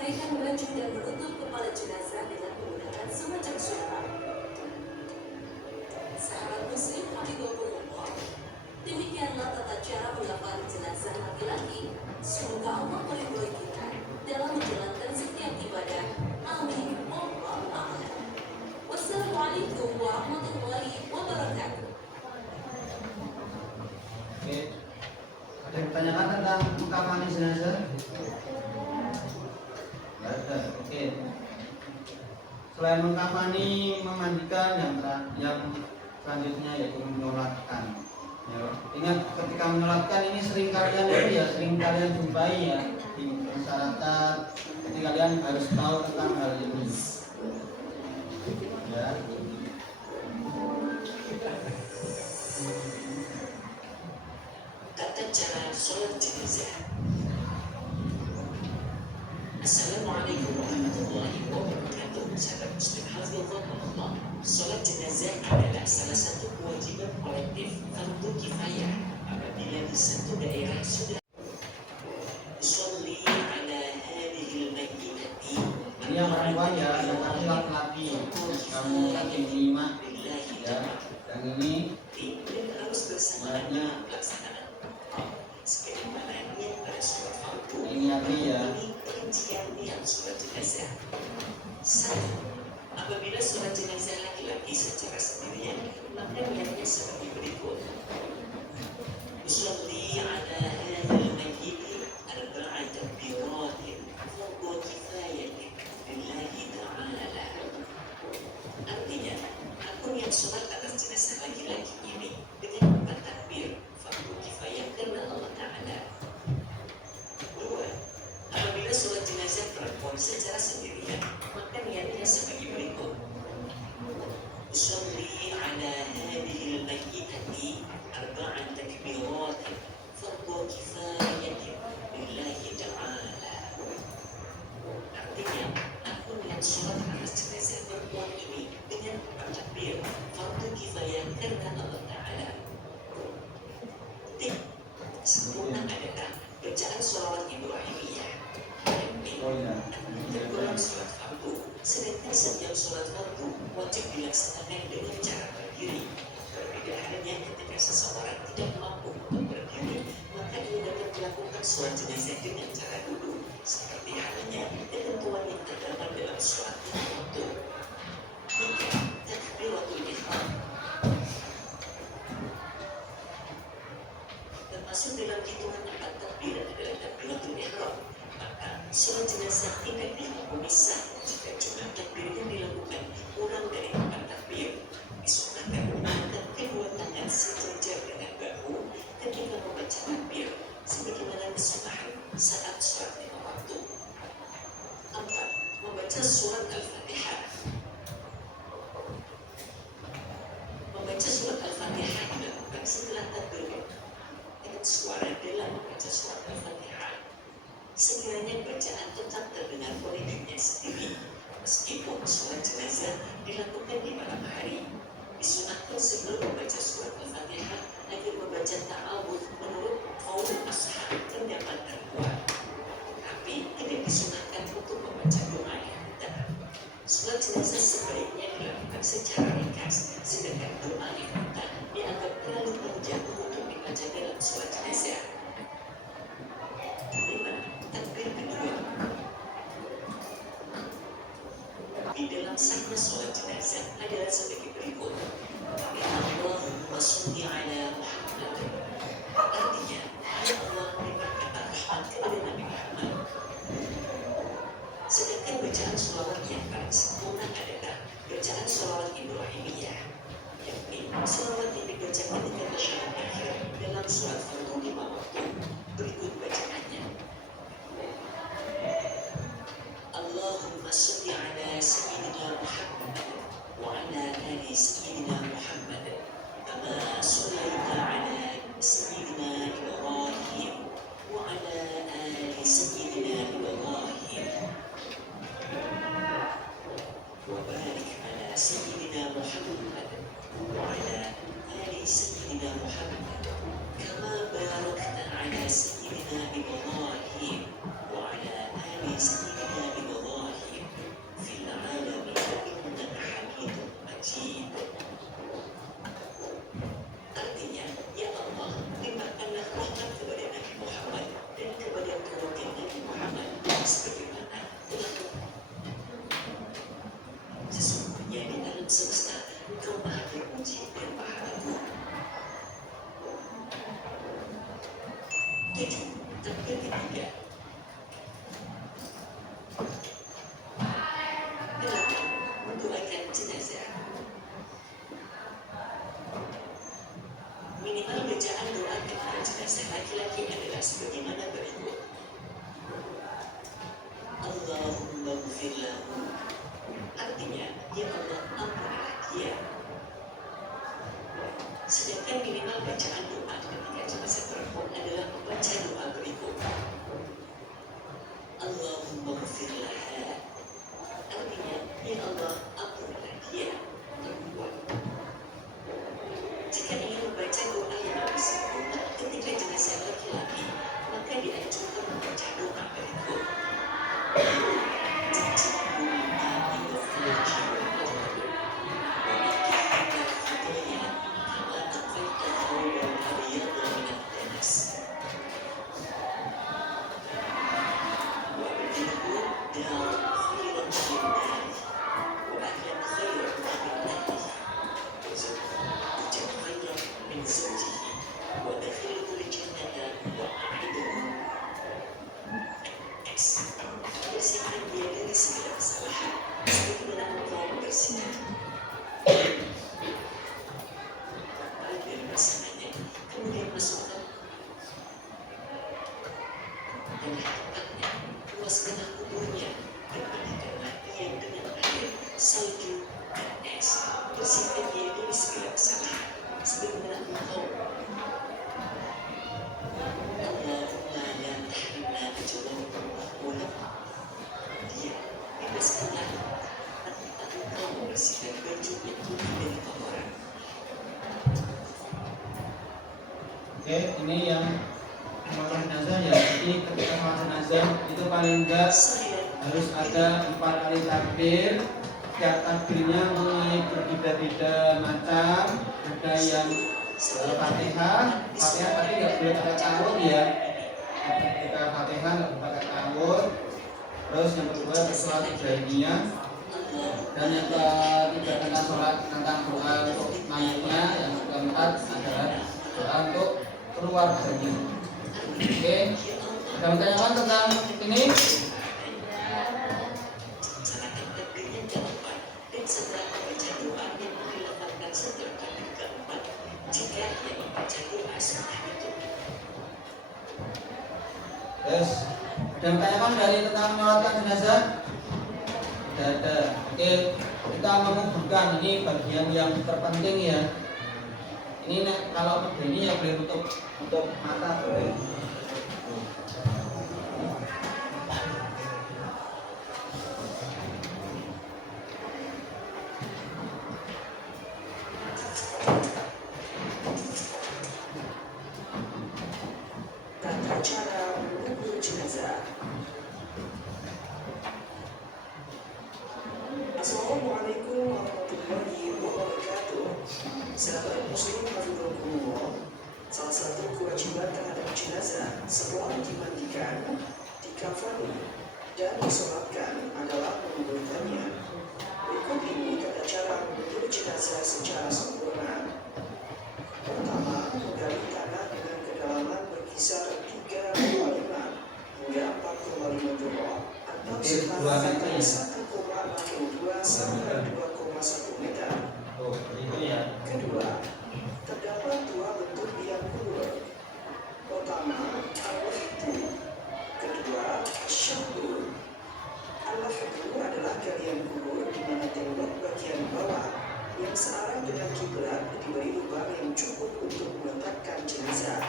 menguraikan baju dan menutup kepala jenazah dengan menggunakan semacam sutra. Sahabat muslim hafizahumullah, demikianlah tata cara mengafani jenazah laki-laki. Semoga Allah meridhoi kita dalam menjalankan setiap ibadah. Amin. Wallahu a'lam. Wassalamualaikum warahmatullahi wabarakatuh. Oke. Ada yang ditanyakan tentang mengkafani jenazah? Tidak ada. Oke. Selain mengkafani, memandikan, yang selanjutnya yaitu menyolatkan. Ya, ingat ketika menyolatkan ini sering kalian jumpai ya di masyarakat. Jadi kalian harus tahu tentang hal ini. Ya. Tata cara sholat jenazah. Assalamualaikum warahmatullahi wabarakatuh. Sahabat muslim hafizahumullah. Sholat jenazah adalah salah satu kewajiban kolektif fardu kifayah apabila di satu daerah sudah usolli ala hadhil mayyitati. Ini yang perempuan ya, yang kami laki-laki, kamu laki lima, ya. Yang ini dan harus bersamaan pelaksanaan sebagaimana niat pada sholat fardu. ini lagi ya. Ini perincian niat sholat jenazah. 1. Apabila sholat jenazah laki-laki secara sendirian, maka niatnya seperti berikut. Usolli ala hadzal mayyiti arba'a takbiratin fardhu kifayatin lillahi ta'ala. Artinya, aku niat sholat atas jenazah laki-laki ini dengan 4 takbir fardu kifayah karena Allah Ta'ala. 2. Apabila sholat jenazah perempuan secara sendirian, maka niatnya sebagai berikut. Usolli ala hadhil mayyitati arba'an takbiratin fardhu kifayatin lillahi ta'ala. Artinya, aku niat sholat atas jenazah perempuan ini dengan 4 takbir fardu kifayah karena Allah Ta'ala. Sempurna adalah bacaan sholawat Ibrahimiyah. Oh ya. Tergolong sholat fardu, sedangkan setiap sholat fardu wajib dilaksanakan dengan cara berdiri. Berbeda halnya ketika seseorang tidak mampu untuk berdiri, maka ia dapat melakukan sholat jenazah dengan cara duduk, seperti halnya ketentuan yang terdapat dalam sholat fardu. 3. Takbiratul ihram. Termasuk dalam hitungan 4 takbir adalah takbiratul ihram. Sholat jenazah tidak dihukumi sah jika jumlah takbir yang dilakukan kurang dari 4 takbir. Disunahkan mengangkat kedua tangan sejajar dengan bahu ketika membaca takbir, sebagaimana kesunahan saat sholat lima waktu. 4. Membaca surat Al-Fatihah. Membaca surat Al-Fatihah dilakukan setelah takbir dengan suara dalam membaca surat Al-Fatihah. Sekiranya bacaan tetap terdengar oleh dirinya sendiri, meskipun sholat jenazah dilakukan di malam hari, disunahkan sebelum membaca surat Al-Fatihah agar membaca ta'awudz menurut qaul ashab pendapat terkuat. Tapi tidak disunahkan untuk membaca doa yang benar. Sholat jenazah sebaiknya dilakukan secara ringkas, sedangkan doa yang benar dianggap terlalu panjang untuk dibaca dalam sholat jenazah. 5. Takbir kedua. Di dalam sahnya sholat jenazah adalah sebagai berikut. Allahumma sholli ala Muhammad. Artinya, ya Allah berikan rahmat kepada Nabi Muhammad. Sedangkan bacaan sholawat yang paling sempurna adalah bacaan sholawat Ibrahimiyah, yakni sholawat yang dibacakan dengan tasyahud akhir dalam sholat fardu 5 waktu. Berikut bacaannya. Allahumma sholli ala sayyidina Muhammad wa ala ali sayyidina Muhammad kama shallaita ala sayyidina Ibrahim wa ala ali sayyidina Ibrahim wa barik ala sayyidina Muhammad wa ala sebagaimana sesungguhnya di alam semesta Engkau Maha terpuji dan Maha agung. 7. Takbir ketiga. 8. Mendoakan jenazah. Minimal bacaan doa kepada jenazah laki-laki adalah sebagaimana berikut. Allahumma ghfir lahu. Artinya, ya Allah, ampunilah dia. Sedangkan minimal bacaan doa ketika jenazah perempuan adalah membaca doa berikut. Allahumma ghfir laha. Artinya, ya Allah, ampunilah dia. Perempuan. Jika ingin membaca doa yang lebih sempurna ketika jenazah laki-laki, maka dianjurkan membaca doa berikut. Bersihkan dia dari segala kesalahan, sebagaimana engkau membersihkan. Balik dari pasangannya, kemudian masukkan dan tempatnya, luaskanlah kuburnya, dan mandikanlah ia dengan air, salju, dan es. Bersihkan dia dari segala kesalahan, sebagaimana engkau. Allahumma la tahrimna ajrahu wa la dia bebaskanlah tanpa engkau membersihkan baju yang putih dari kotoran. Oke, ini yang sholat jenazah ya. Jadi ketika sholat jenazah itu paling enggak harus ada 4 kali takbir. Setiap takbirnya mulai berbeda-beda macam. Ada yang Fatihah tapi nggak boleh pakai tawur ya. Ketika Fatihah nggak boleh pakai tawur. Terus yang kedua sholat Ibrahimiyah, dan yang ketiga tentang sholat tentang doa untuk mayatnya, yang keempat adalah doa untuk keluarganya. Oke, ada pertanyaan tentang ini? Dan setelah membaca doa yang dilafalkan setelah takbir keempat, jika ia membaca doa sunnah itu. Yes. Dan pertanyaan dari tentang menyolatkan jenazah? Tidak ada. Oke, kita menguburkan, ini bagian yang terpenting ya. Ini kalau begini ya boleh tutup mata boleh. Tata cara mengubur jenazah. Assalamualaikum warahmatullahi wabarakatuh. Sahabat muslim hafidhakumullah. Salah satu kewajiban terhadap jenazah setelah dimandikan, dikafani, dan disolatkan adalah menguburkannya. Berikut ini tata cara mengubur jenazah secara sempurna. Pertama, menggali tanah dengan kedalaman berkisar 3,5 hingga 4,5 dhiraah atau sekitar 1,62 sampai 2,1 meter. Kedua, terdapat dua bentuk liang kubur. Pertama, al-wahdu. Kedua, syahdu. Al-wahdu adalah galian kubur di mana tembok bagian bawah yang searah dengan kiblat diberi lubang yang cukup untuk meletakkan jenazah.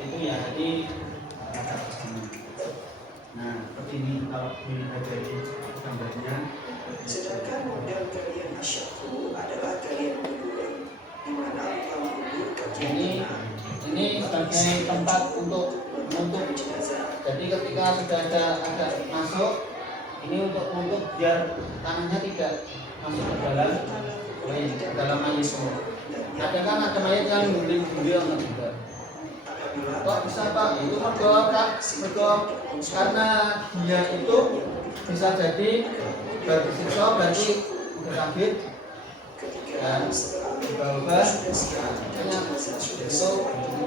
Itu ya, jadi nah seperti ini kalau dilihat dari gambarnya. Sedangkan model galian asyakhu adalah galian kubur di mana lubang kubur bagian tengah Ini sebagai tempat untuk jenazah. jadi ketika sudah ada masuk, ini untuk biar tanahnya tidak masuk ke dalam mayat semua. Ada kan ada mayat yang guling-guling juga. Kok bisa Pak? Itu karena dia itu bisa jadi bersiksa berarti bersabit dan berubah hanya itu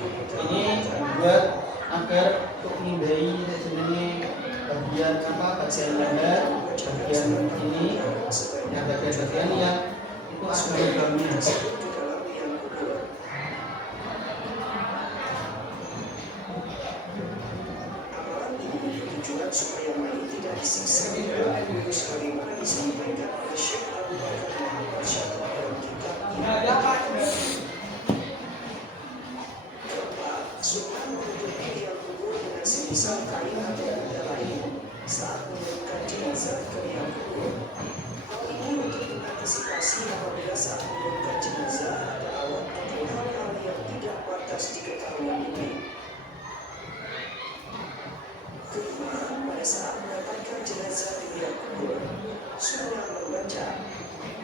untuk buat agar untuk menghindari sebenarnya bagian leher, bagian ini, yang bagian yang itu ada lubangnya. Tujuan supaya mayit tidak disiksa di dalam kubur sebagaimana disampaikan oleh Syekh Abu Bakar Muhammad Syarif dalam kitabnya. Sunnah menutupi liang kubur dengan semisal kain atau benda lain saat menurunkan jenazah ke liang kubur. Hal ini untuk mengantisipasi apabila saat menurunkan jenazah ada alat atau hal-hal yang tidak pantas diketahui publik. Kelima, pada saat mendapatkan jenazah di liang kubur, sunnah membaca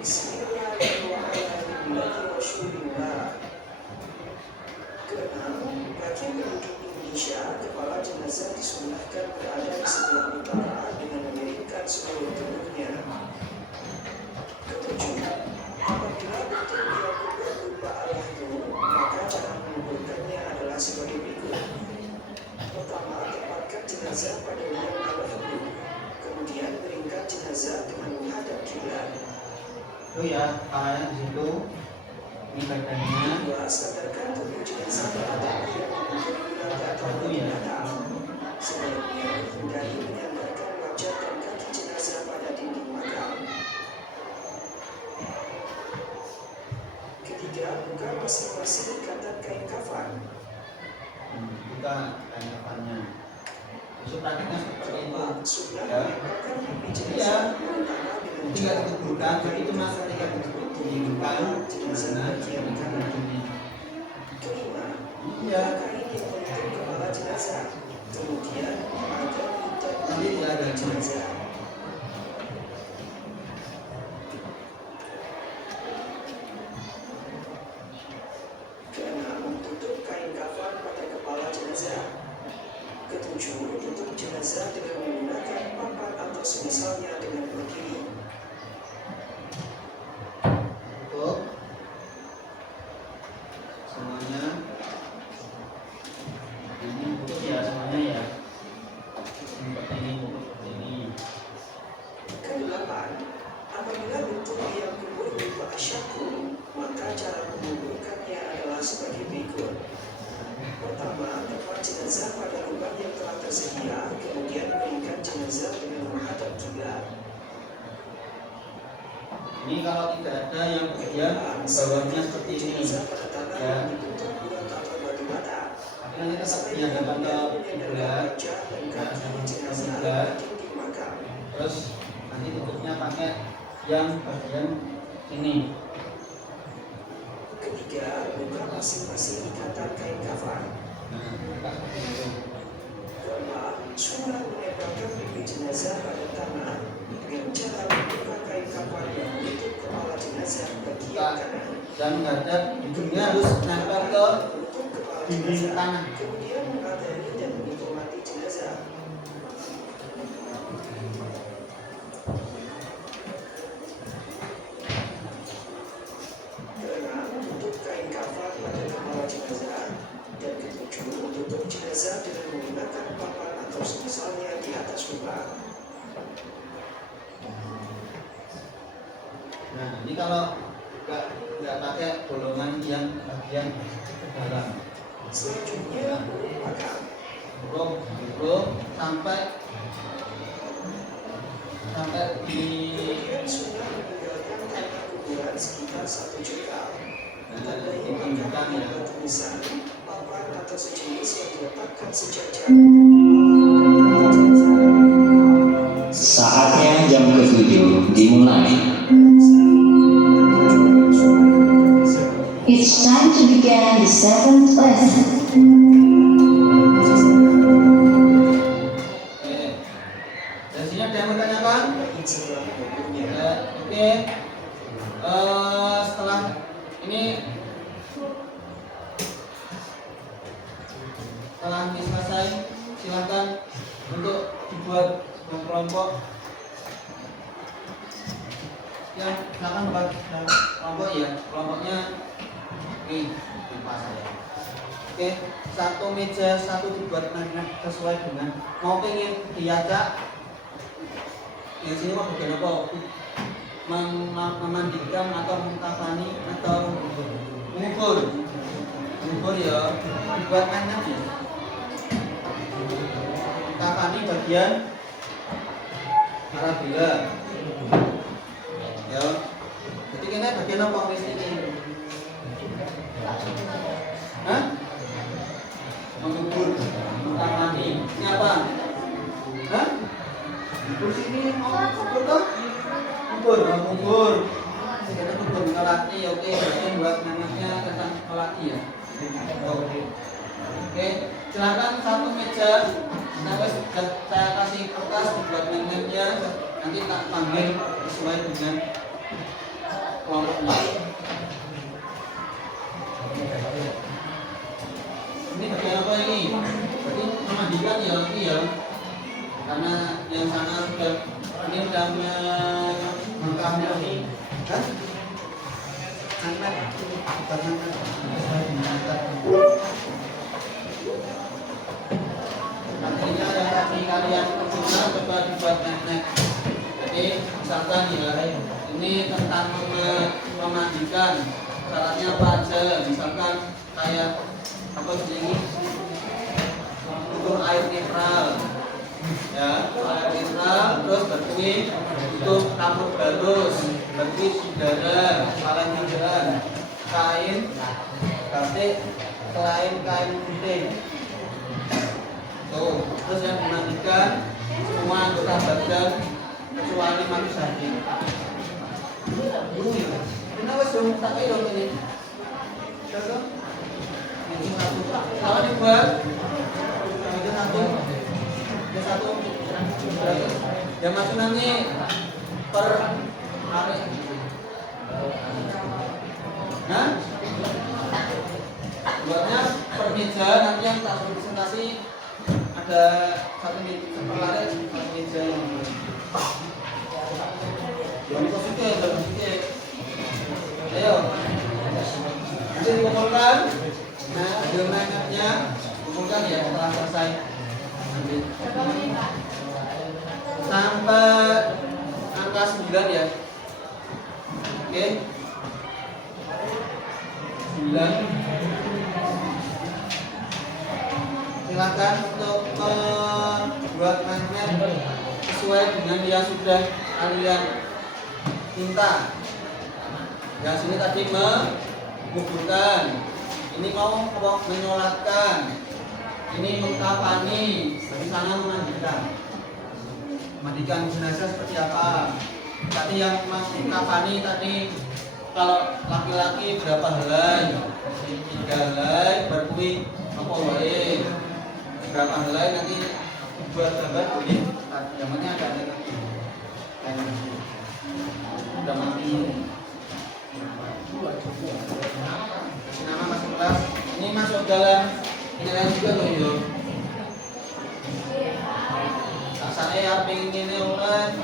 Bismillahirrahmanirrahim. Keenam, bagi penduduk Indonesia, kepala jenazah disunahkan berada di sebelah utara dengan memiringkan seluruh tubuhnya. Ketujuh, apabila bentuk liang kubur berupa al-hadu, maka cara menguburkannya adalah sebagai berikut. Pertama, tempatkan jenazah pada liang al-hadu, kemudian miringkan jenazah dengan menghadap kiblat. Itu ya, kayak di situ ini badannya. Kedua, sandarkan tubuh jenazah pada liang kubur bila Satu ya. Sebaliknya, hindari menyandarkan wajah dan kaki jenazah pada dinding makam. Ketiga, buka masing-masing ikatan kain kafan. Buka kain kafannya. Itu praktiknya seperti itu. Sunnah Ya. menempelkan pipi Iya. jenazah terutama dengan Tidak dikuburkan, jadi itu mas ketika dikuburkan jenazah yang akan bunyi. kelima, Iya. kain yang menutup kepala jenazah. Kemudian, agar Nanti tidak ada jenazah. Keenam, tutup kain kafan pada kepala jenazah. Ketujuh, tutup jenazah dengan menggunakan papan atau semisalnya dengan berdiri. Tutup semuanya. Ini tutup ya semuanya ya. Seperti ini, tutup seperti ini. Kedelapan, apabila bentuk liang kubur berupa asyaku, maka cara menguburkannya adalah sebagai berikut. Pertama, tempat jenazah pada lubang yang telah tersedia, kemudian berikan jenazah dengan menghadap kiblat. Ini kalau tidak ada yang bagian bawahnya seperti ini Jenazah pada tanah ya. yang dibentuk bulan atau batu bata. Tapi nanti tetap dihadapkan ke kiblat. Wajah dan kaki jenazah Kiblat. di dinding makam. Terus nanti tutupnya pakai yang bagian ini. Ketiga, buka masing-masing ikatan kain kafan. Nah, buka seperti itu. Keempat, sunnah menempelkan pipi jenazah pada tanah dengan cara membuka kain kafan yang menutup kepala jenazah bagian kanan. Dan menghadap hidungnya harus nempel ke Menutup kepala dinding jenazah, tanah. kemudian mengadani dan menghormati jenazah. Keenam, tutup kain kafan pada kepala jenazah. Dan ketujuh, tutup jenazah dengan menggunakan papan atau semisalnya di atas lubang. Nah, ini kalau nggak pakai bolongan yang bagian ke dalam, Selanjutnya, makam. burung sampai di Kemudian sunnah meninggalkan tanah kuburan sekitar 1 jengkal. Tandai makam ya. dengan tulisan, papan atau sejenis yang diletakkan sejajar. Saatnya jam ke-7 dimulai. It's time to begin the 7th lesson. Dari sini ada yang mau tanyakan? Oke. Setelah ini selesai, silakan untuk dibuat kelompok. Ya, silakan buat kelompok ya. Kelompoknya ini lupa saya. Oke, satu meja satu dibuat magnet sesuai dengan mau pengen diajak. Di sini mau bagian apa? Memandikan atau mengkafani atau mengukur ya, dibuat magnet ya. Kafani bagian Arabila. Ya. Jadi kita bagian apa di sini? Hah? Mengukur, mengkafani. Ini apa? Hah? Kursi ini mau ukur toh? Ukur. Kita ukur ngelati, oke. Bagian buat magnetnya tentang ngelati ya. Oke, silakan satu meja. Saya kasih kertas buat magnetnya. Nanti tak panggil sesuai dengan kelompoknya. Ini bagian apa ini? Berarti memandikan ya ini ya. Karena yang sana sudah ini sudah mengkamera ini kan? Artinya yang tadi kalian guna coba dibuat magnet. Jadi misalkan ya ini tentang memandikan, syaratnya apa aja? Misalkan kayak apa ini ukur air netral, ya air netral, terus berkuih untuk campur balus, berkuih udara, paling hijauan, kain batik, kain putih. Tuh, terus yang dimandikan semua anggota badan kecuali manusia sakit. Kenapa sih tak kira ini? Contoh, ini satu. Kalau dibuat, itu satu. Ya masuk nanti per hari. Nah, buatnya per meja nanti yang tak presentasi ada satu meja, satu meja yang ayo nanti dikumpulkan. Nah, hasil magnetnya kumpulkan ya setelah selesai nanti sampai angka 9 ya. Oke, 9. Silakan untuk membuat magnet sesuai dengan yang sudah kalian minta. Yang sini tadi mengukurkan, ini mau menyolatkan, ini mengkafani, di sana memandikan jenazah seperti apa. Tadi yang mengkafani tadi kalau laki-laki berapa helai? 3 helai, berkuih apa wae? Berapa helai nanti buat gambar boleh. Zamannya ada lagi. Udah mati. Nama masuk kelas. Ini masuk dalam penilaian juga loh yo. Tak saya pengen ini oleh.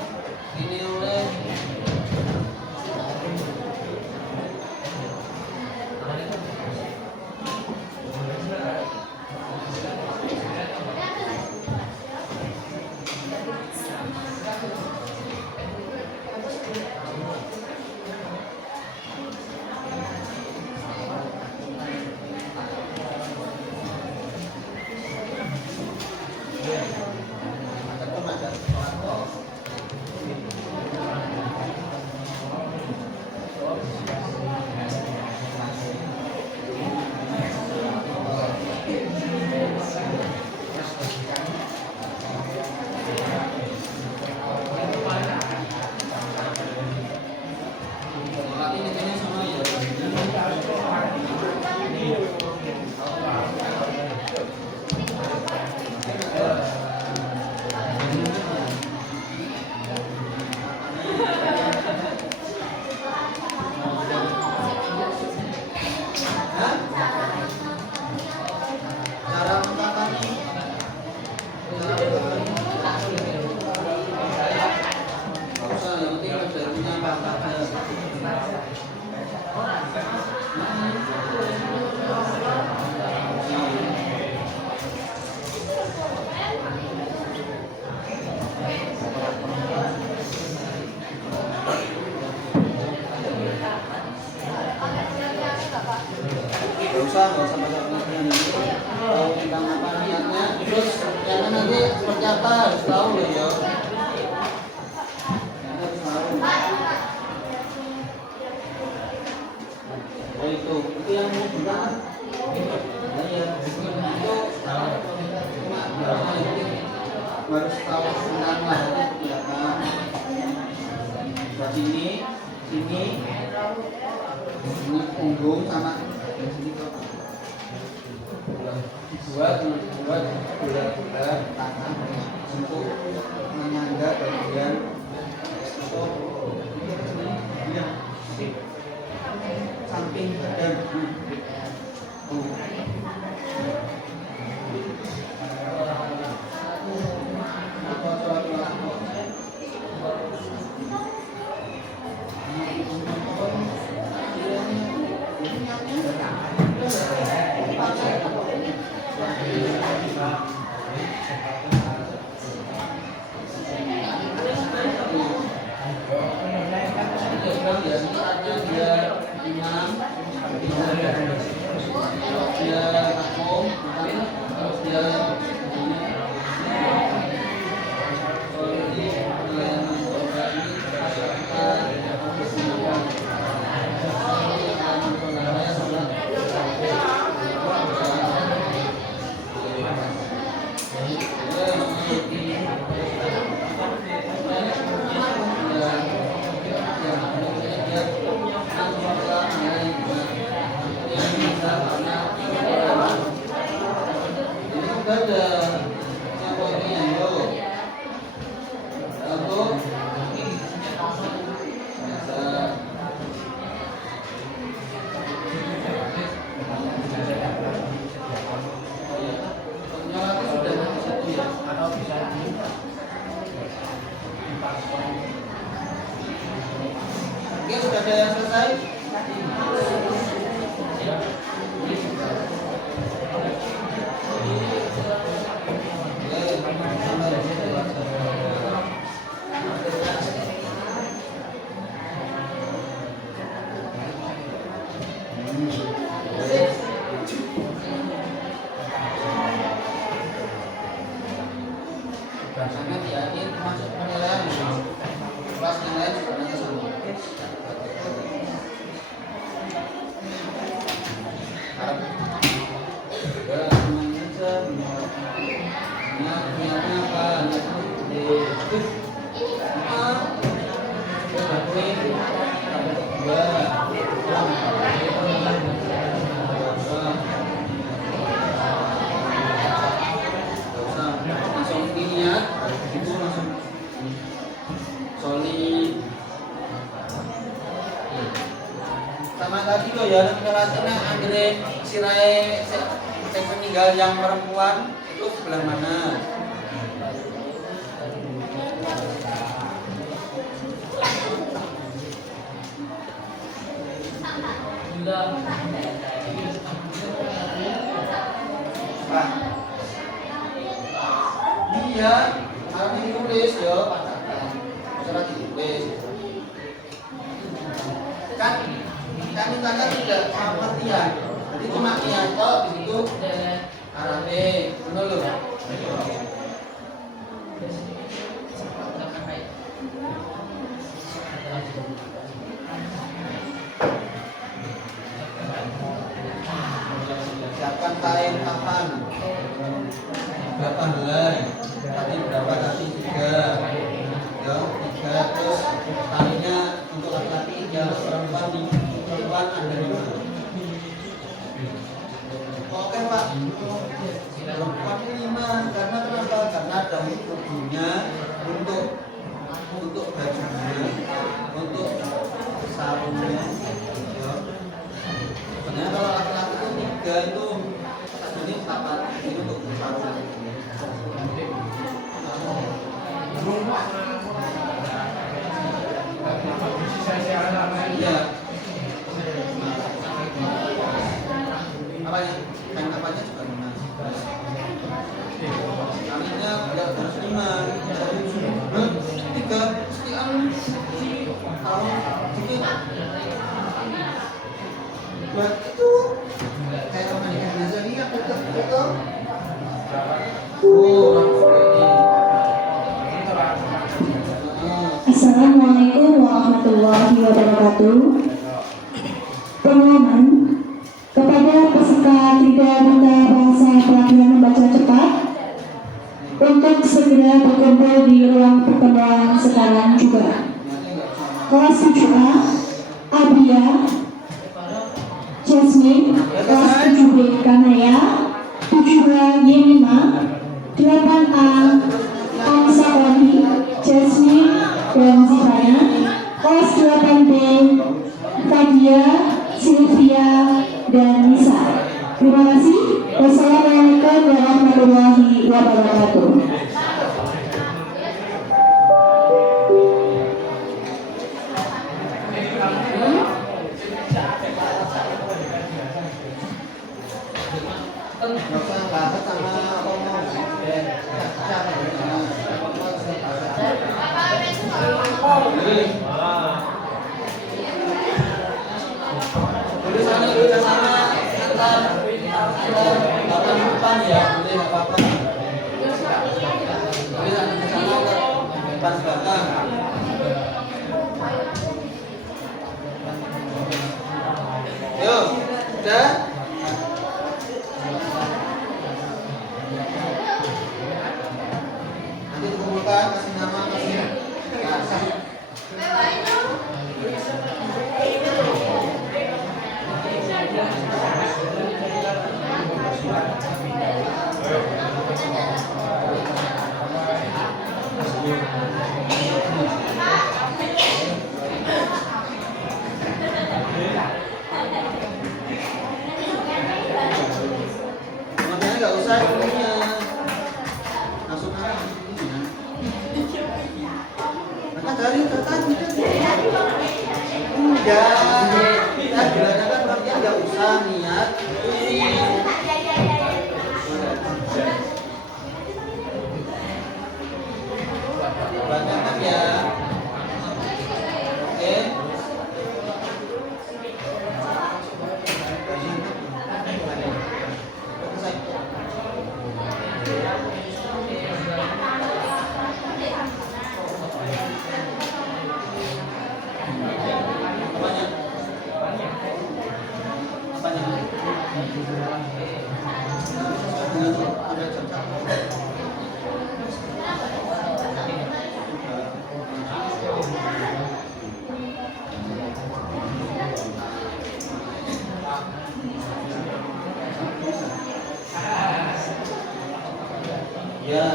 nggak usah pakai pengertian ini. Tahu tentang apa niatnya, terus niatnya nanti seperti apa harus tahu loh ya. Niatnya harus tahu. Oh itu yang mau buka. Nah, ya, itu cuma harus tahu tentang lahirnya seperti apa. Dari sini punggung sama dari sini ke buat tangan untuk menyangga bagian samping badan. Oke, sudah ada yang selesai? Sangat yakin masuk penilaian kelas yang lain sebenarnya sama. Niatnya apa? Langsung dilihat, itu langsung solid. Sama tadi loh ya, kelasnya Andre sirai saya meninggal yang perempuan itu sebelah mana? Pak, iya, harus ditulis ya, katakan, harus ditulis. Kan kita tidak pengertian, jadi cuma niat kok di situ Arabe, benar loh. Siapkan kain kapan? Berapa helai? Tadi berapa? Tadi 3. Ya, 3. Terus talinya untuk laki-laki 3, perempuan ada 5. Oke Pak, perempuan 5 karena kenapa? Karena dari tubuhnya untuk bajunya, untuk sarungnya. Sebenarnya kalau laki-laki itu 3 itu ini 4 ini untuk sarung. Iya. Apanya? Kain kapalnya juga 5. Kalinya tidak harus 5. 3 sekian. Kalau sedikit buat itu kayak memandikan jenazah ini kan betul. Oh, Assalamualaikum warahmatullahi wabarakatuh. Pengumuman kepada peserta tidak buta bahasa pelatihan membaca cepat untuk segera berkumpul di ruang pertemuan sekarang juga. Kelas 7A, Abia, Jasmine, kelas 7B Kanaya, 7A Yenima, 8A Ansawani, Jasmine, dan Zivana, kelas 8B Fadia, Sylvia, dan Nisa. Terima kasih. Wassalamualaikum warahmatullahi wabarakatuh. Yuk, udah? Nanti dikumpulkan, kasih nama, kasih makanya nggak usah punya langsung aja. Maka dari tadi enggak, kita bilangnya kan artinya nggak usah niat ini. Banyak kan ya. Oke. Ya.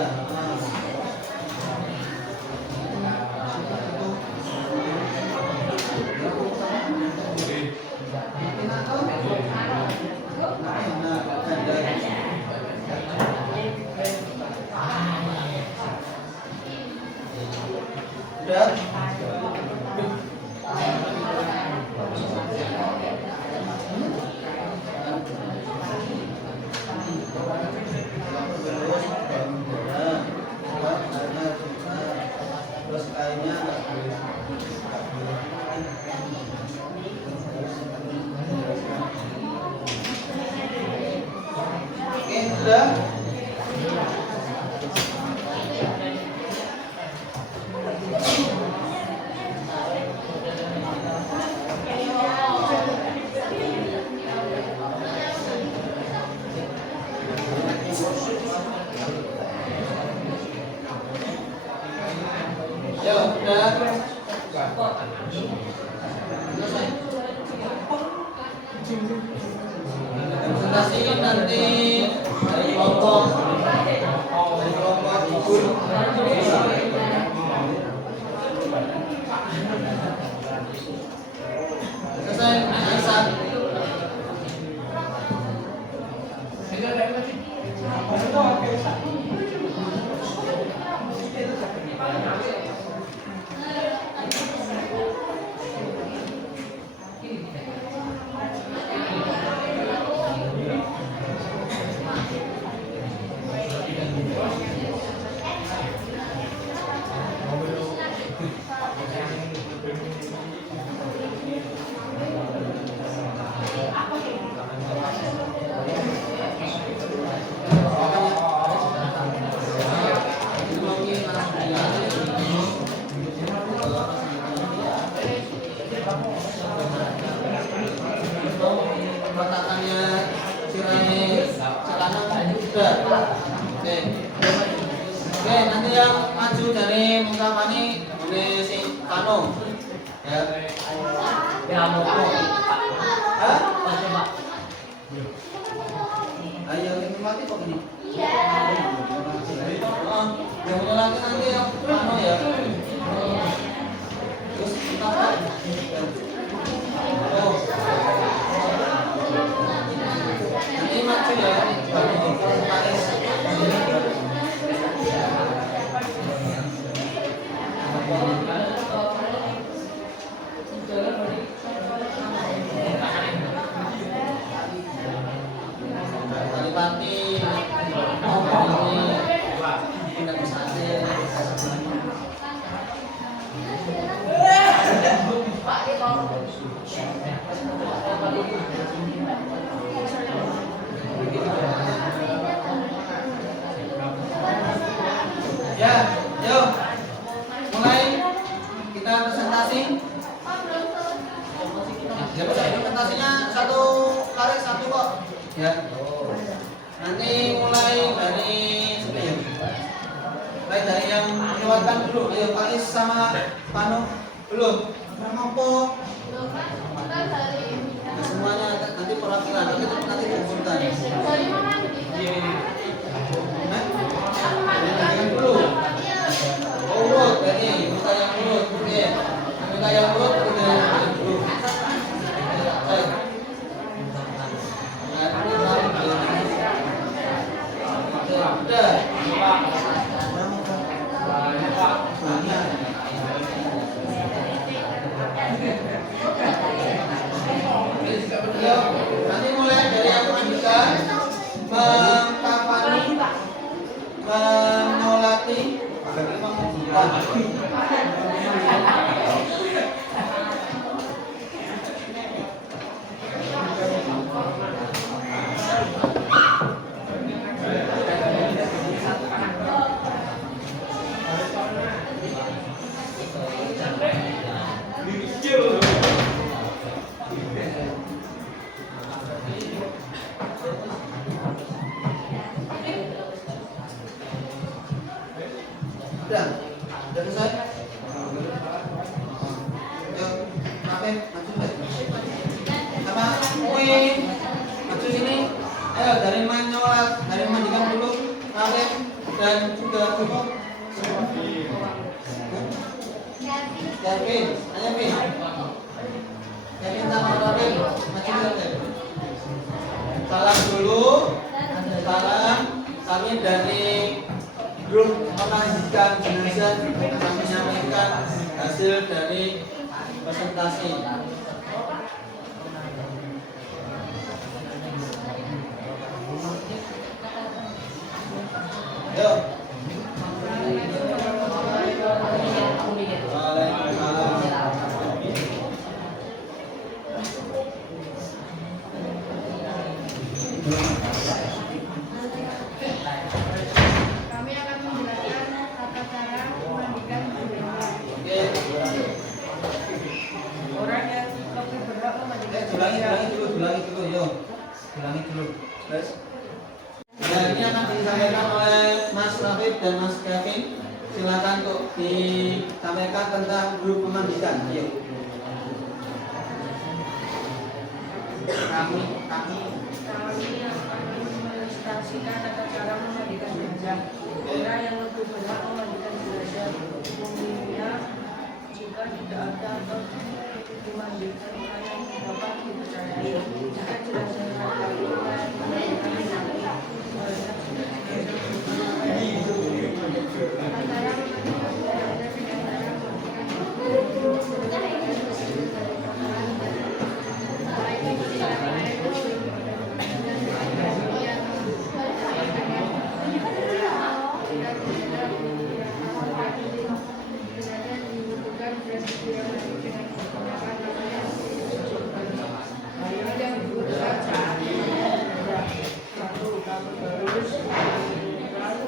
Udah. Terus kayaknya oke, udah. Ya, udah. Selesai. Presentasi nanti dari kelompok ibu. Selesai, Aisyah. ini si Pano. Ya. Ya mau Hah? coba. Ayo ini mati kok ini. Iya. Yang punya lagi nanti yang Pano ya. Terus kita oh. Nanti maju ya. Kalipati, tidak bisa ya, yuk mulai kita presentasi. Ya, presentasinya satu kali satu kok. Ya. Nanti mulai dari sini ya. Mulai dari yang melewatkan dulu. Ayo Pak Is sama Panu belum. Mampu. Nah, semuanya nanti perwakilan nanti konsultan. Dulu. Oh, urut dari minta yang urut. Oke. Minta yang urut kita dulu. Baik. Udah. Nanti mulai dari yang melanjutkan mengkapani, menolati, udah selesai. Yuk, Rafi, maju deh. Sama Uwi, maju sini. Ayo dari menyolat, dari mandikan dulu. Rafi dan juga Buku. Kevin, ayo Vin. Kevin sama Rafi, maju deh. Salam dulu. Salam. Kami dari grup melanjutkan jenazah akan menyampaikan hasil dari presentasi. Yuk. Kami akan menjelaskan tata cara memandikan jenazah. Orang yang lebih berhak memandikan Ulangi dulu, yuk. Ulangi dulu. Terus. Nah, ini akan disampaikan oleh Mas Rafif dan Mas Kevin. Silakan untuk disampaikan tentang grup pemandikan. Yuk. Kami akan mengilustrasikan tata cara memandikan jenazah. Orang yang lebih berhak memandikan jenazah umumnya jika tidak ada atau dimandikan karena dapat dipercayai. Jika jenazah laki-laki memandikan jenazah antara memandikan jenazah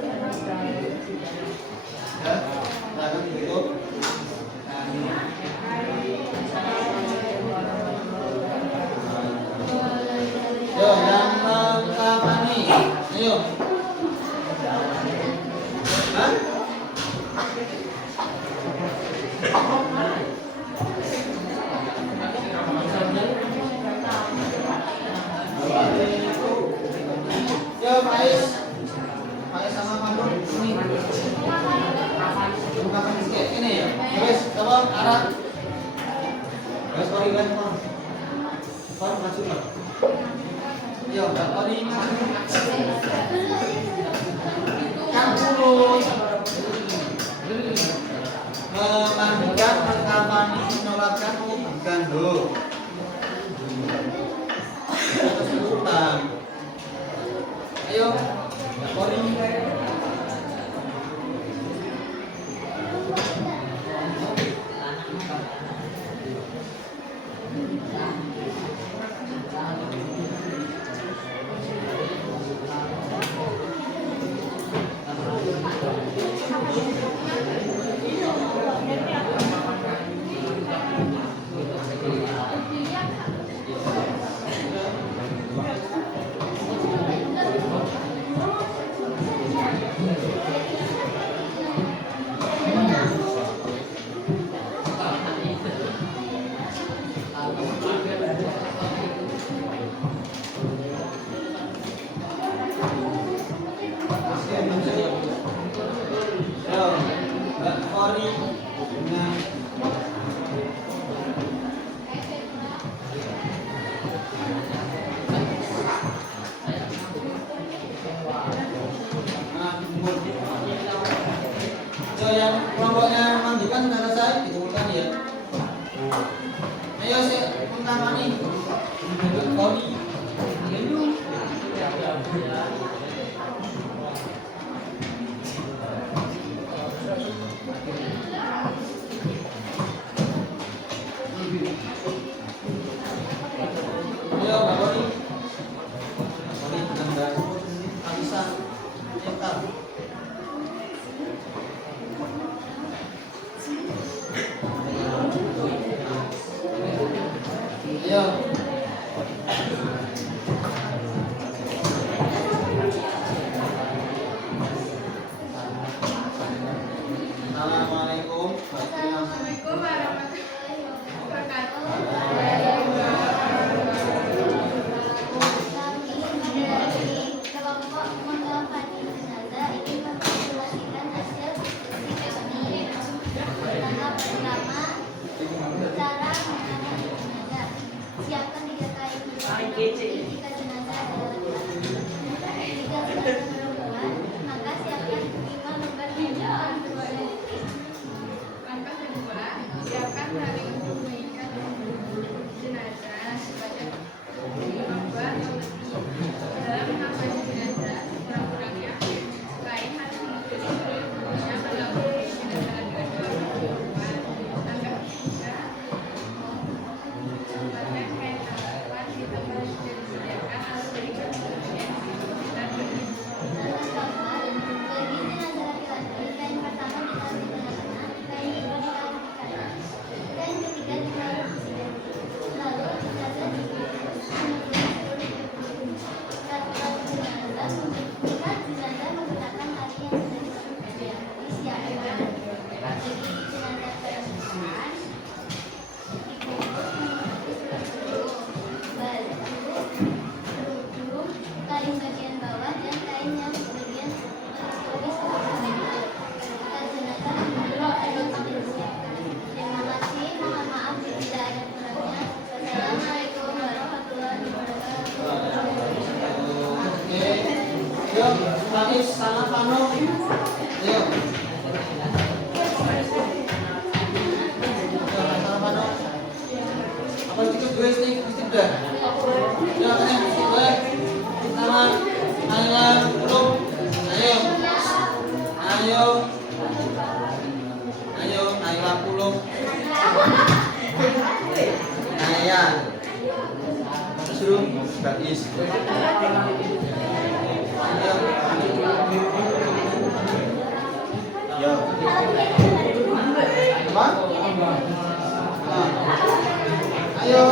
dengan cara silakan ditutup. Yo, yang mengkapani. Ayo. Hah? arah. Sorry, Kon. Kon maju lah. Ayo, Ori maju. Kang lurus. Memandikan, mengkamani, menyolatkan, bukan do. Terus utang. Ayo, Ori. Yang kelompoknya mandikan sudah selesai, dikumpulkan ya. Ayo sih, mengkamani. Koni. Ayo, Mbak Koni. Koni dengan Alisa. Cetak. Ayo. Assalamualaikum. Assalamualaikum warahmatullahi wabarakatuh. Kelompok mengkampanyi jenazah ingin mempresentasikan hasil ini. Tahap pertama, cara mengkampanyi jenazah. Siapkan 3 kain jika jenazah adalah laki-laki. Jika jenazah perempuan, maka siapkan 5 lembar pinjaman berwarna putih. Langkah kedua, siapkan tali untuk mengikat jenazah sebanyak 5 buah atau lebih. Dalam mengambil jenazah, sekurang-kurangnya kain harus menutupi seluruhnya kalau jenazah adalah perempuan. Langkah ketiga, tempatkan kain tambahan di tempat yang disediakan lalu berikan sebagian sekitar ini. Langkah keempat, bagi jenazah laki-laki, kain pertama ditaruh di tengah-tengah, kain kedua ditaruh di kanan, kain ketiga ditaruh di sini. Lalu jenazah dibungkus, kemudian seluruh dibungkus. Ratusan jenazah menggunakan tali yang sudah disiapkan. Bagi jenazah perempuan, dibungkus berujung kain bagian bawah dan kain yang sebagian tertulis jika jenazah belum ada yang disiapkan. Terima kasih, mohon maaf jika tidak ada kurangnya. Wassalamualaikum warahmatullahi wabarakatuh. Oke. Yuk, Panis sama Pano. Yuk. Sama Pano. Apa cukup 2 stick sudah? Ya, kan stick sama ayam belum. Ayo. Ayo. Ayo, ayam belum. Ayam. Suruh Bakis. Yo. Apa? Ayo.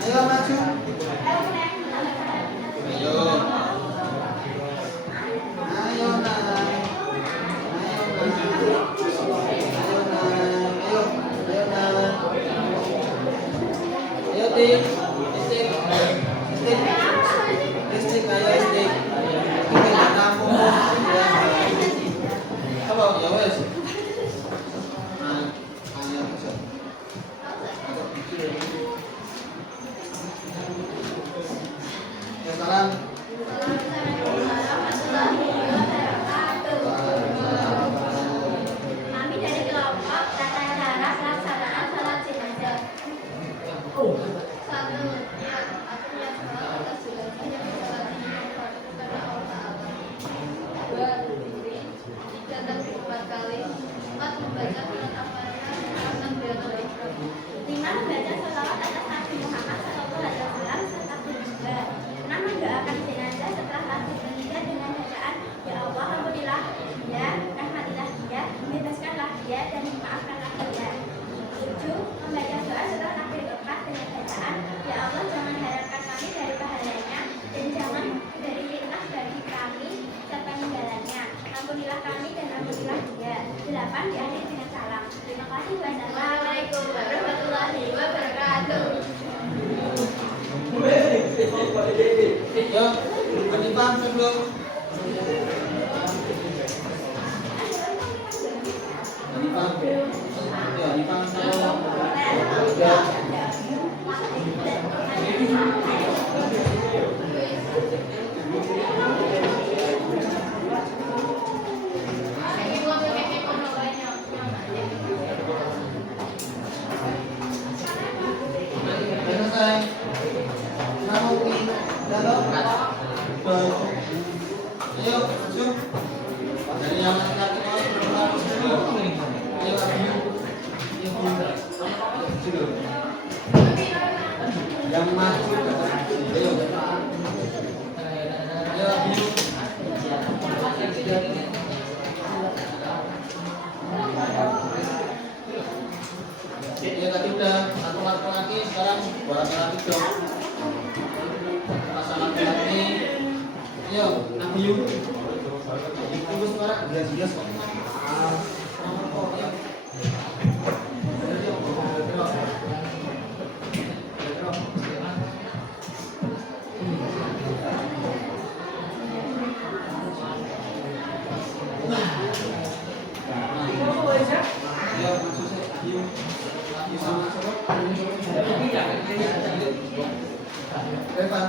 Ayo maju. Ayo. Ayo naik. Ayo tik. Tik. Tik. Tik. Tik. Ayo tik. Ampunilah kami dan ampunilah dia. 8 diakhiri dengan salam. Terima kasih. Wassalamualaikum warahmatullahi wabarakatuh. Ya, Hanifah sebelum. Hanifah. Ya, Hanifah sebelum. Ya. Selesai. Kamu pergi dalam. Ayo, masuk. Dari yang laki-laki ayo, yang maju. Ayo. Ya tadi udah satu laki-laki, sekarang dua laki-laki dong. Pasang laki-laki. Ayo, Abiyu. Tunggu sekarang, jelas-jelas kok. Ya, masuk saya. Abiyu. Abiyu sama siapa? Reva.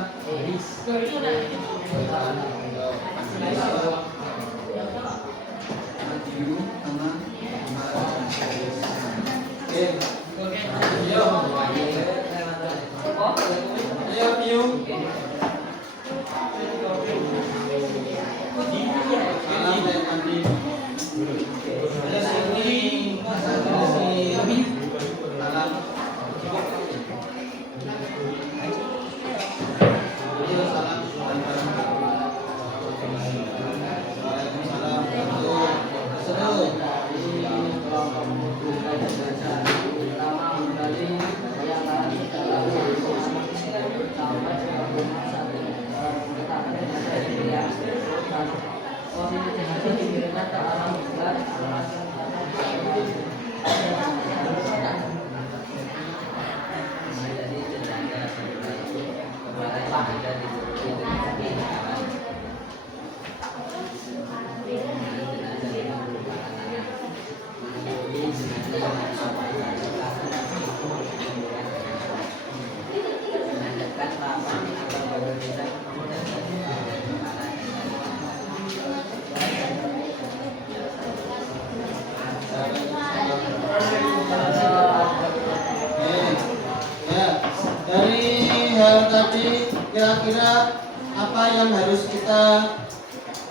Kira-kira apa yang harus kita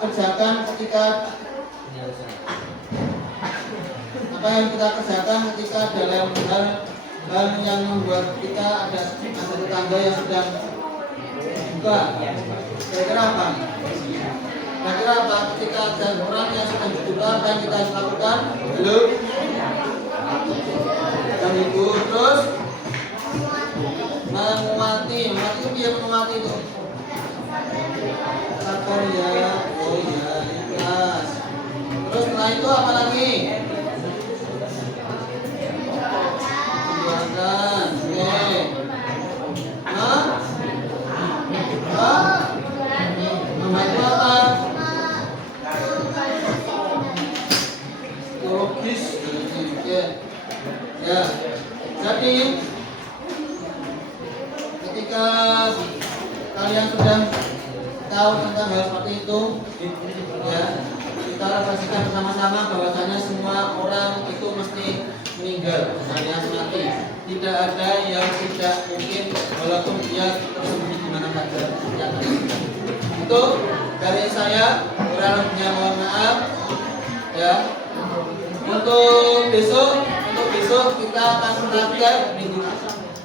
kerjakan ketika dalam hal yang membuat kita ada tetangga yang sedang buka. Kira-kira apa? Kira-kira apa ketika ada orang yang sedang buka, apa yang kita harus lakukan? Belum. Menghibur, terus menguati itu dia menguati itu. Sabar ya, oh ya, ikhlas. Terus setelah itu apa lagi? Perjuangkan, oke. Membantu apa? Logis, ya. Jadi ketika kalian sudah tahu tentang hal seperti itu, ya, kita refleksikan bersama-sama bahwasanya semua orang itu mesti meninggal, alias mati. Tidak ada yang tidak mungkin walaupun dia tersembunyi di mana saja. Itu dari saya, kurang lebihnya mohon maaf. Ya. Untuk besok kita akan praktek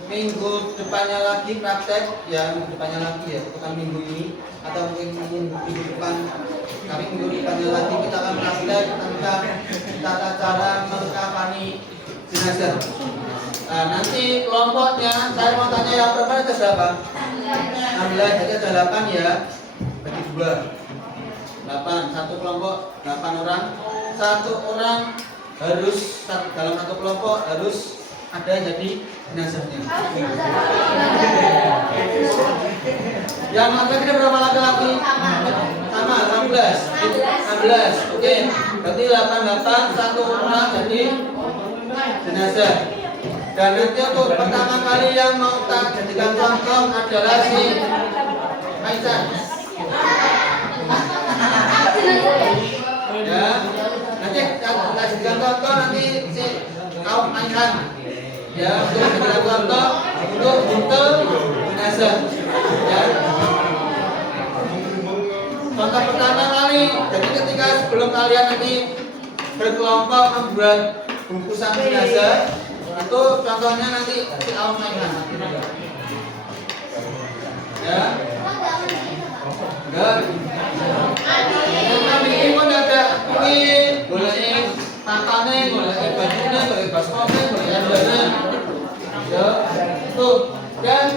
minggu depannya lagi praktek, ya minggu depannya lagi ya, bukan minggu ini atau mungkin minggu depan, tapi minggu depannya lagi kita akan praktek tentang tata cara mengkafani jenazah. Nah, nanti kelompoknya saya mau tanya yang perempuan itu siapa? 16, jadi ada 8 ya, bagi 2. 8. Satu kelompok 8 orang. Satu orang harus dalam satu kelompok harus ada jadi jenazahnya. Yang laki-laki berapa laki-laki? Sama 16. 16. Oke. Berarti 88 satu orang jadi jenazah. Dan nanti untuk pertama kali yang mau tak jadikan contoh adalah si Aisyah. Ya, nanti tak jadikan contoh nanti si kaum Aisyah. Ya, untuk jadikan contoh untuk buntel jenazah. Ya. Contoh pertama kali, jadi ketika sebelum kalian nanti berkelompok membuat bungkusan jenazah, itu contohnya nanti si kaum Aisyah. Ya. Enggak. Kami ini pun ada ini, boleh pakane, boleh bajunya, boleh baskotnya, boleh andana. Ya, tuh. Dan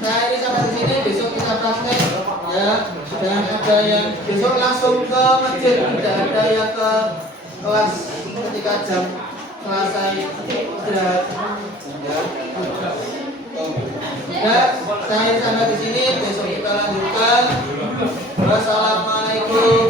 saya ini sampai di sini, besok kita praktek. Ya, dan ada yang besok langsung ke masjid, tidak ada yang ke kelas ketika jam selesai istirahat. Ya. Ya, saya sampai di sini, besok kita lanjutkan. Wassalamualaikum